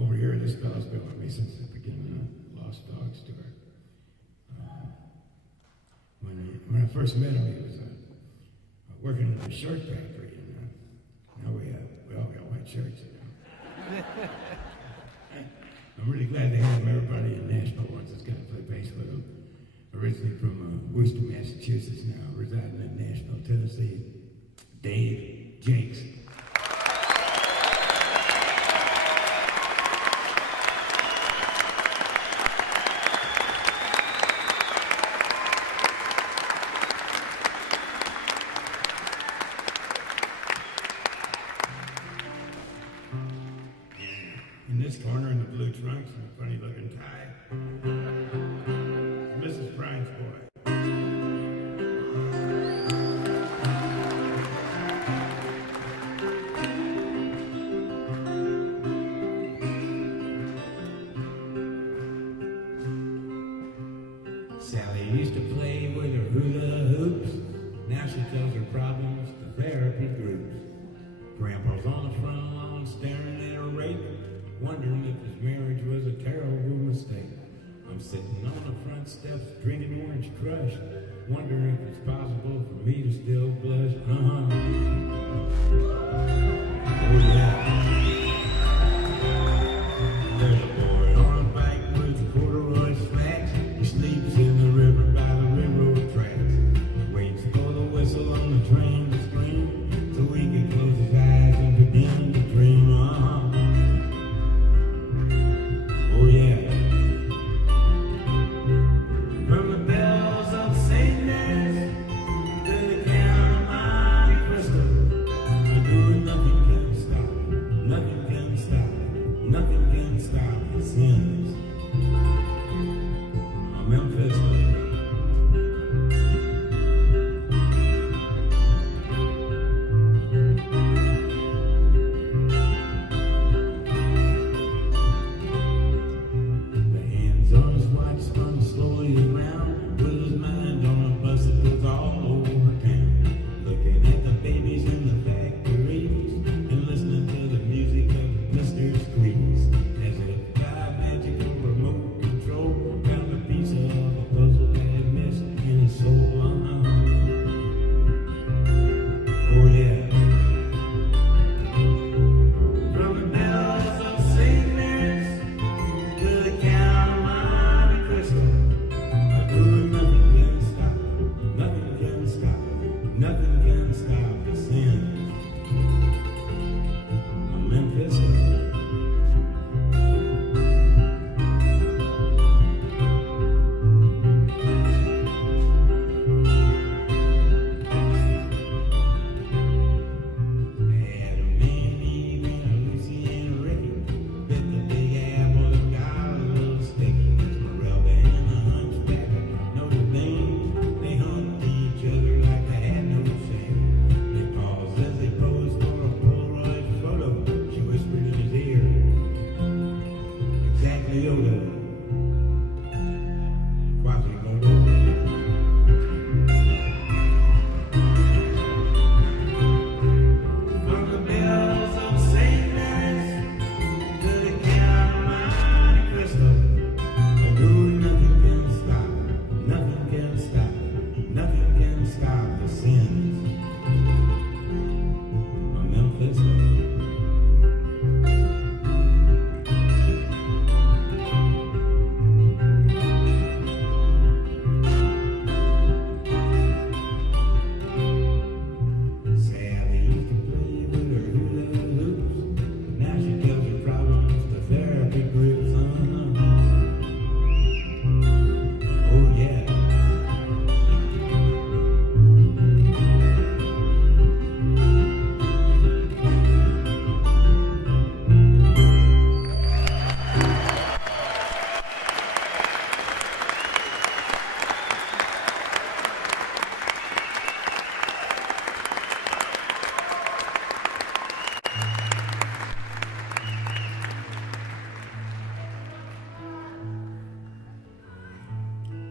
Over here, this fellow's been with me since the beginning of Lost Dogs tour. When I first met him, he was working in the shirt factory, and now we all got white shirts, you know. I'm really glad to have him. Everybody in Nashville wants us to play bass with him. Originally from Worcester, Massachusetts, now residing in Nashville, Tennessee. Dave Jakes. In this corner in the blue trunks and a funny looking tie, Mrs. Prine's boy. Sally used to play with her hula hoops. Now she tells her problems to therapy groups. Grandpa's on the front lawn staring at her rape, wondering if his marriage was a terrible mistake. I'm sitting on the front steps drinking orange crush, wondering if it's possible for me to still blush. Oh yeah. There's a boy on a bike with corduroy slacks. He sleeps in the river by the railroad tracks. Waits for the whistle on the train to scream, so he can close his eyes and begin to dream. Oh yeah. From the bells of St. Mary's to the count of Memphisto, I know nothing can stop, nothing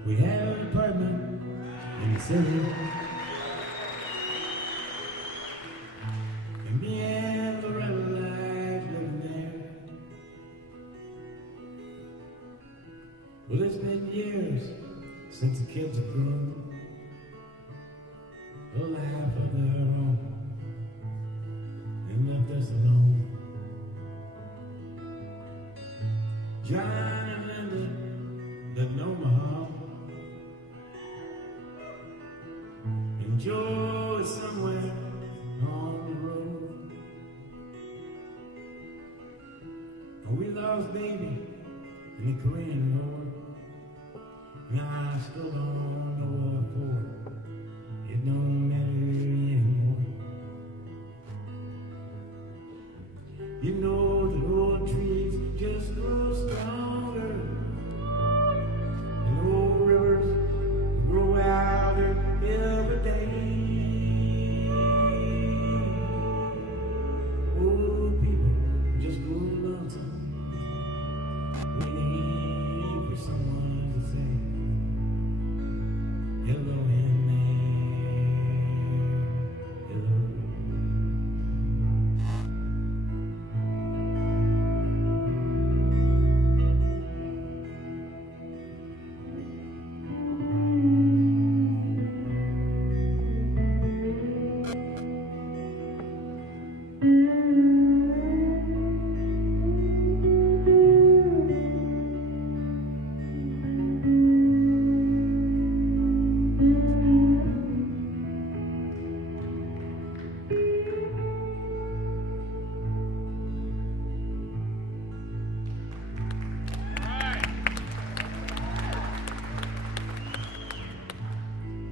We had an apartment in the city. And me and Loretta liked living there. Well, it's been years since the kids have grown a life of their own and left us alone. John and Linda lived in Omaha, and Joe is somewhere on the road. And we lost baby in the Korean War. Now I still don't know what for. It don't matter anymore. You know that old trees just grow stronger, and old rivers grow wilder every day. Old people just grow lonesome, waiting for someone to say hello in there, hello.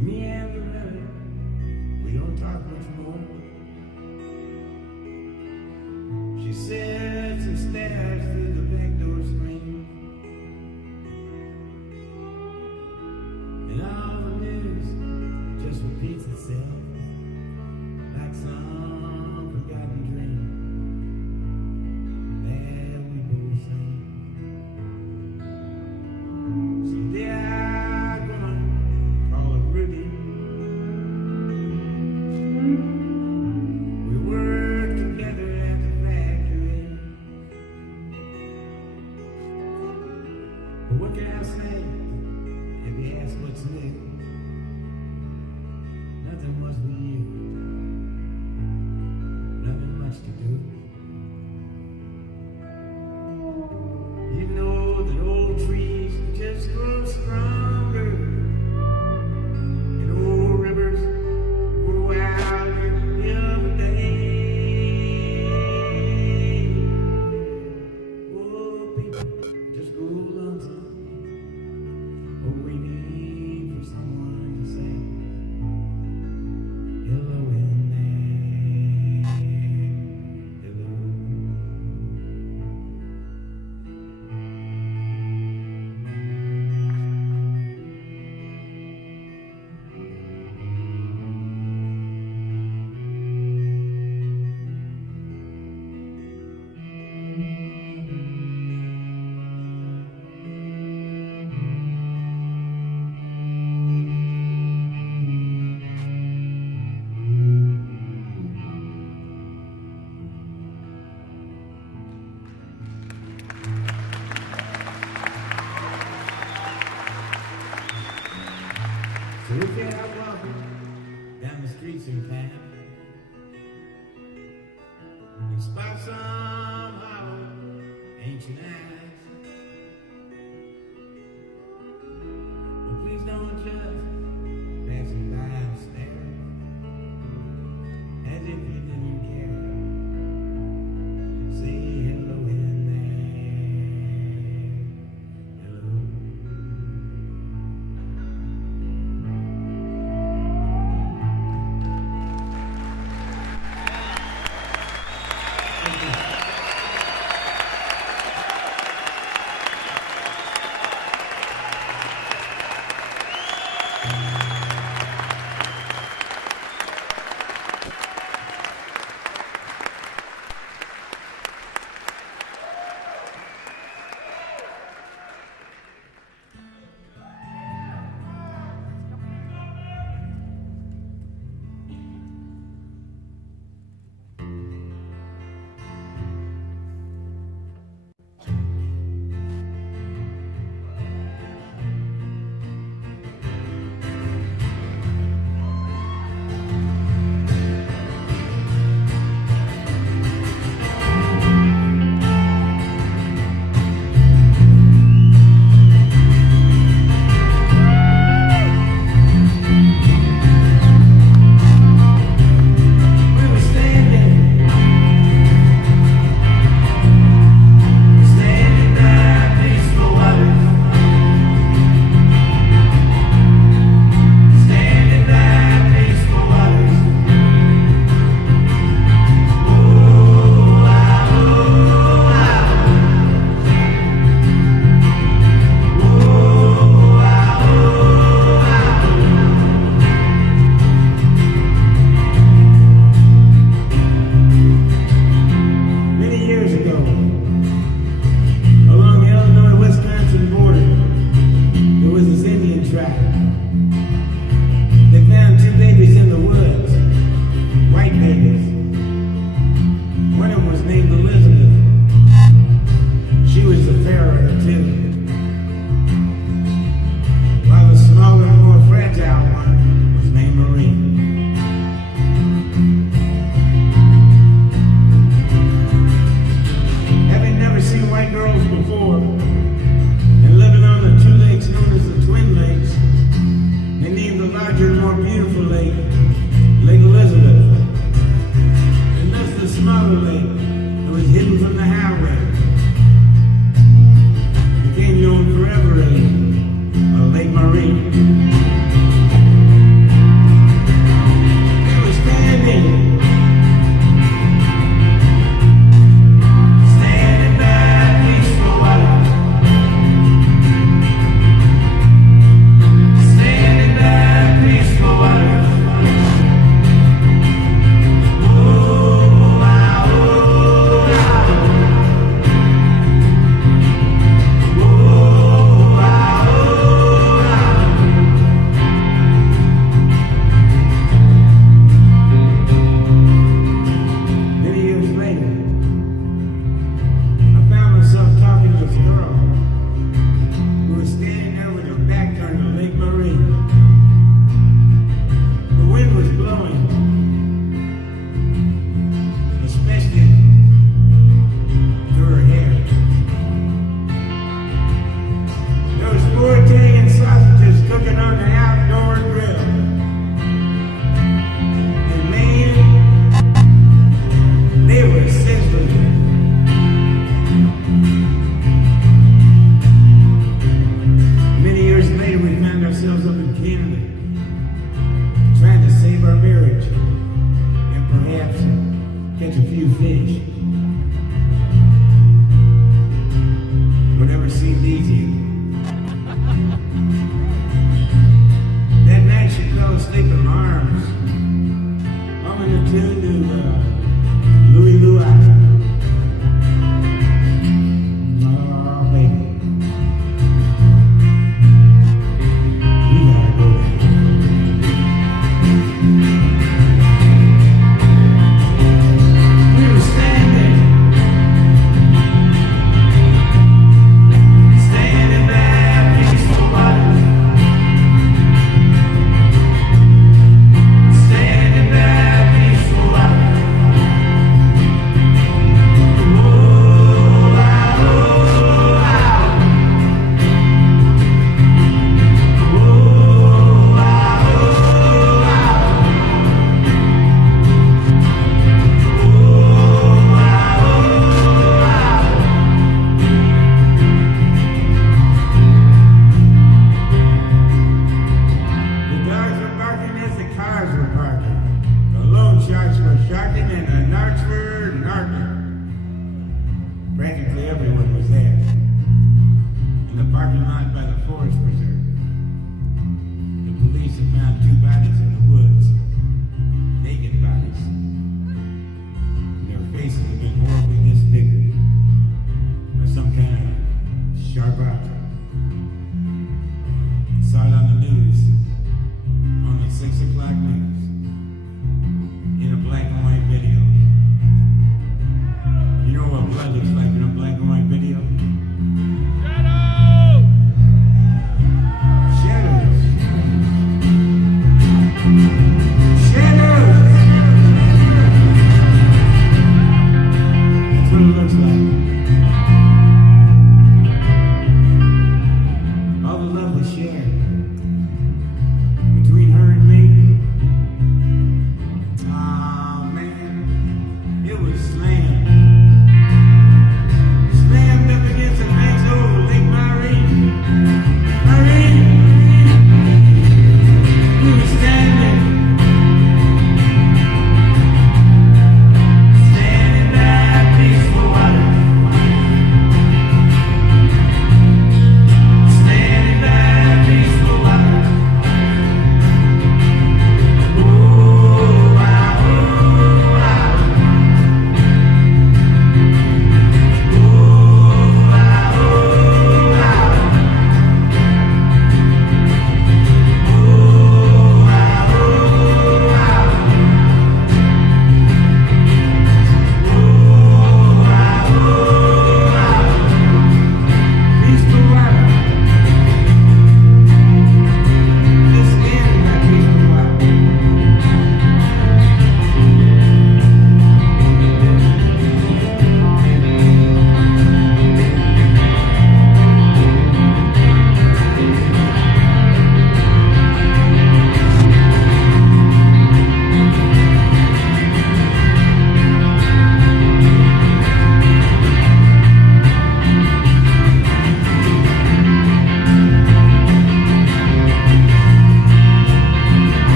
Me and Loretta, we don't talk much more. She sits and stares through the back door screen, and all the news just repeats itself like some forgotten dream that we both sing. Someday I'm gonna call her Ruby. We work together at the factory. But what can I say if you ask what's new? Nothing much with you. Nothing much to do. You know that old trees just grow stronger, and old rivers grow out every day. Old people just grow lonesome, waiting for someone to say hello in there, hello. So if you're out walking down the streets in town, and spot some hollow ancient eyes, but please don't just pass them by and stare as if you didn't care. Say hello in there, hello.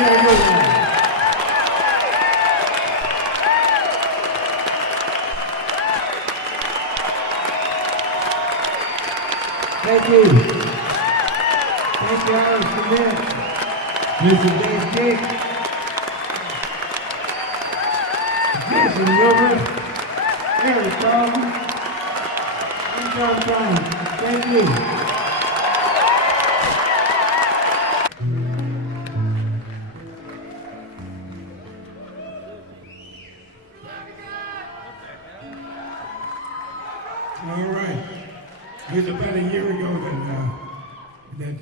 hear you now. Thank you. Thank you, Alex DeMent. Mr. Dave Dick. Jason Wilbur. Eric Carlton. And John Prine. Thank you. All right. It was about a year ago that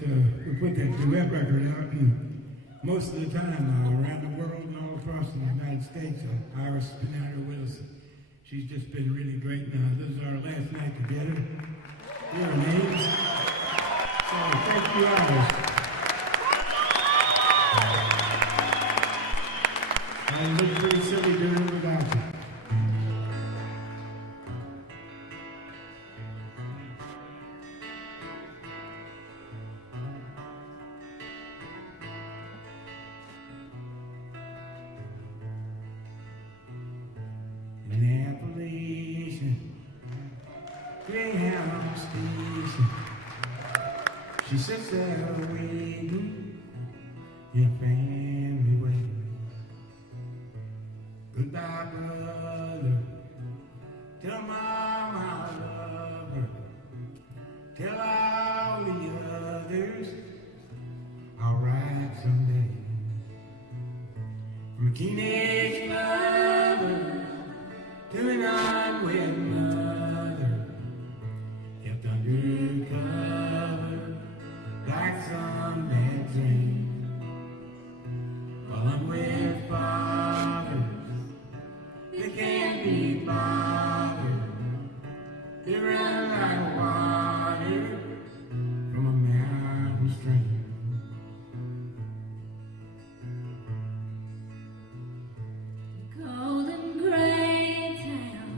we put that duet record out, and most of the time around the world and all across the United States, Iris has been out here with us. She's just been really great. Now, this is our last night together here in Ames. So thank you, Iris. I look pretty silly doing it without you. Greyhound station. She sits there waiting, your family waiting. Goodbye, brother. Tell Mom I love her. Tell all the others I'll ride someday. From a teenage lover to an unwed mother, kept undercover like some bad dream. While unwed fathers, they can't be bothered. They run like water from a mountain stream. Golden gray town,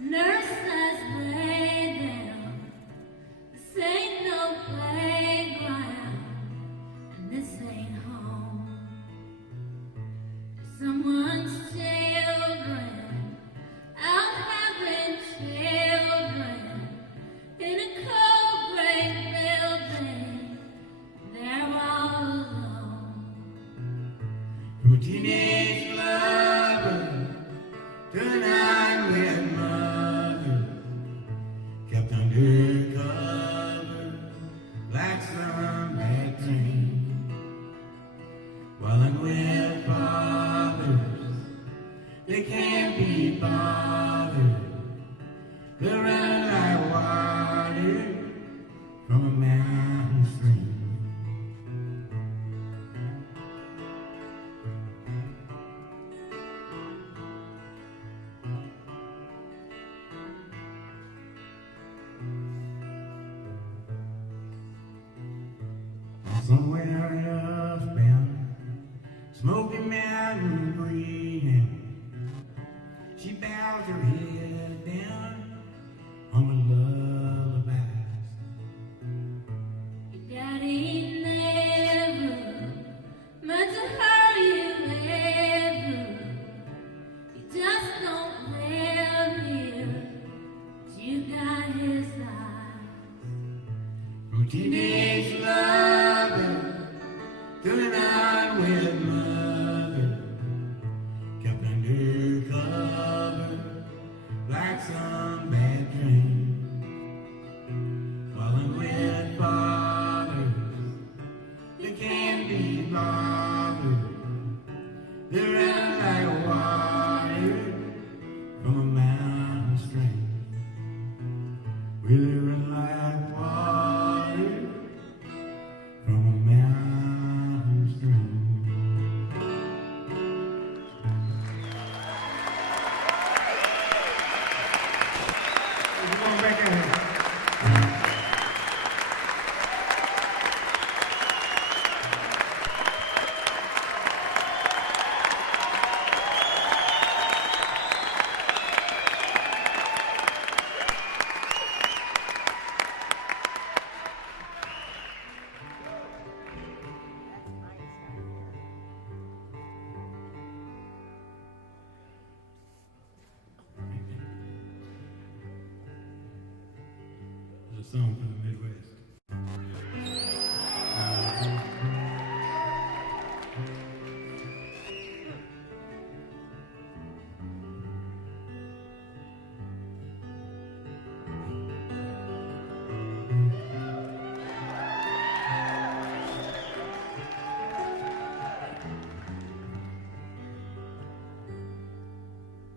nurses lay down. This ain't no playground, and this ain't home. There's someone's children out having children in a cold gray building. They're all alone. From a teenage lover to an unwed mother, kept undercover like some bad dream. While unwed fathers, they can't be bothered. They run like water from a mountain stream. Somewhere earthbound, Smoky Mountain breathing, she bows her head down on the lullabies. Your daddy never meant to hurt you ever. He just don't live here, but you got his eyes. From a teenage lover to an unwed mother, kept undercover like some bad dream. While unwed fathers, they can't be bothered. They run like water from a mountain stream. Well, they run like water from a mountain stream. We're going back in here. song for the Midwest.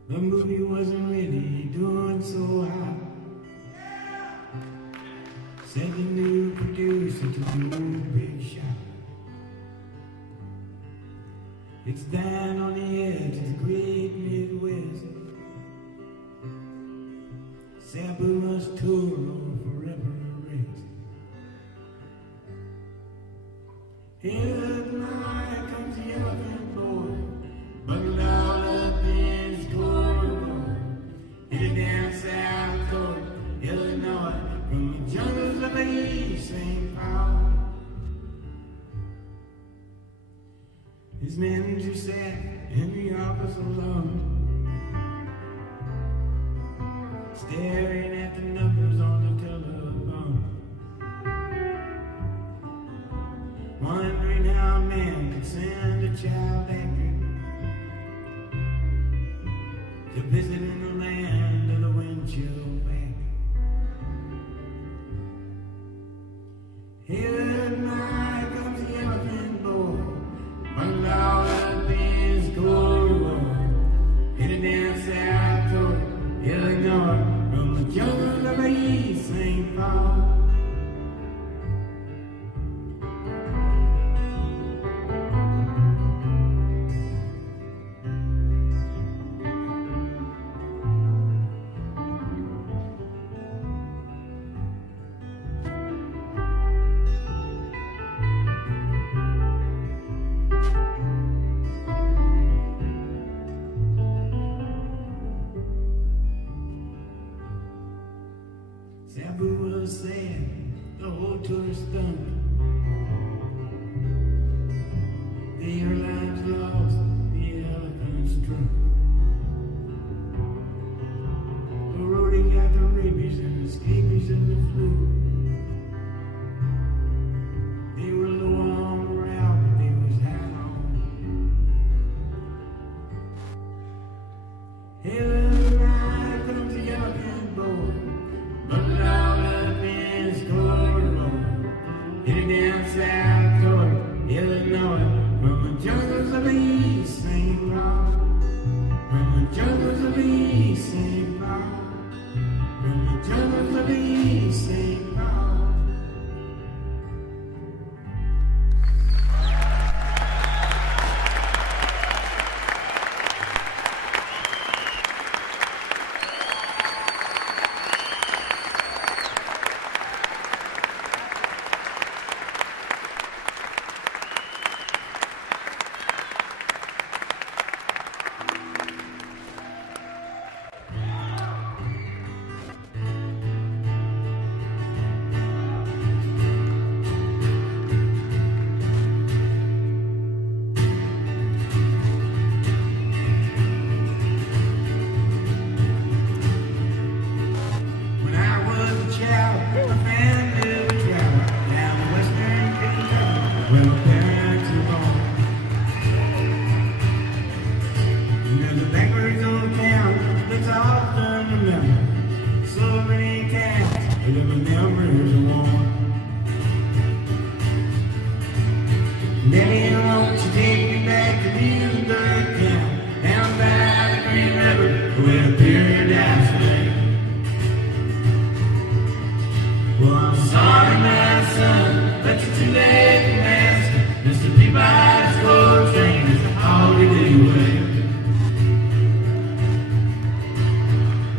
The movie wasn't really doing so hot. Said the new producer took a big shot. It's down on the edge of the great Midwest. Sabu must tour or forever rest. Here tonight comes the elephant boy, buckled all up in his corduroy. Headed down south toward Illinois, from the jungles of East St. Paul. His manager sat in the office alone, staring at the numbers on the telephone, wondering how a man could send a child actor to visit in the land of the wind chill back. Here tonight comes the elephant boy, buckled all up in his corduroy, headed down south toward Illinois, from the jungles of East St. Paul. Sabu was sad, the whole tourist thumped. The airlines lost, the elephants drunk. The roadie got the rabies and the scabies and the flu. They were low on morale, but they was high on. Here tonight comes the elephant boy, buckled all up in his corduroy, headed down south toward Illinois, from the jungles of East St. Paul, from the jungles of East St. Paul, from the jungles of East St. Paul.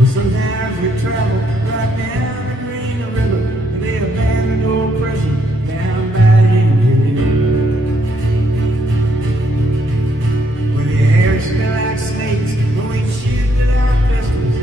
Sometimes we travel right down the Green River, and they abandoned old prison down by Indian River, where the hair smell like snakes when we shoot at our pistols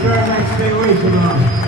try to stay away from them.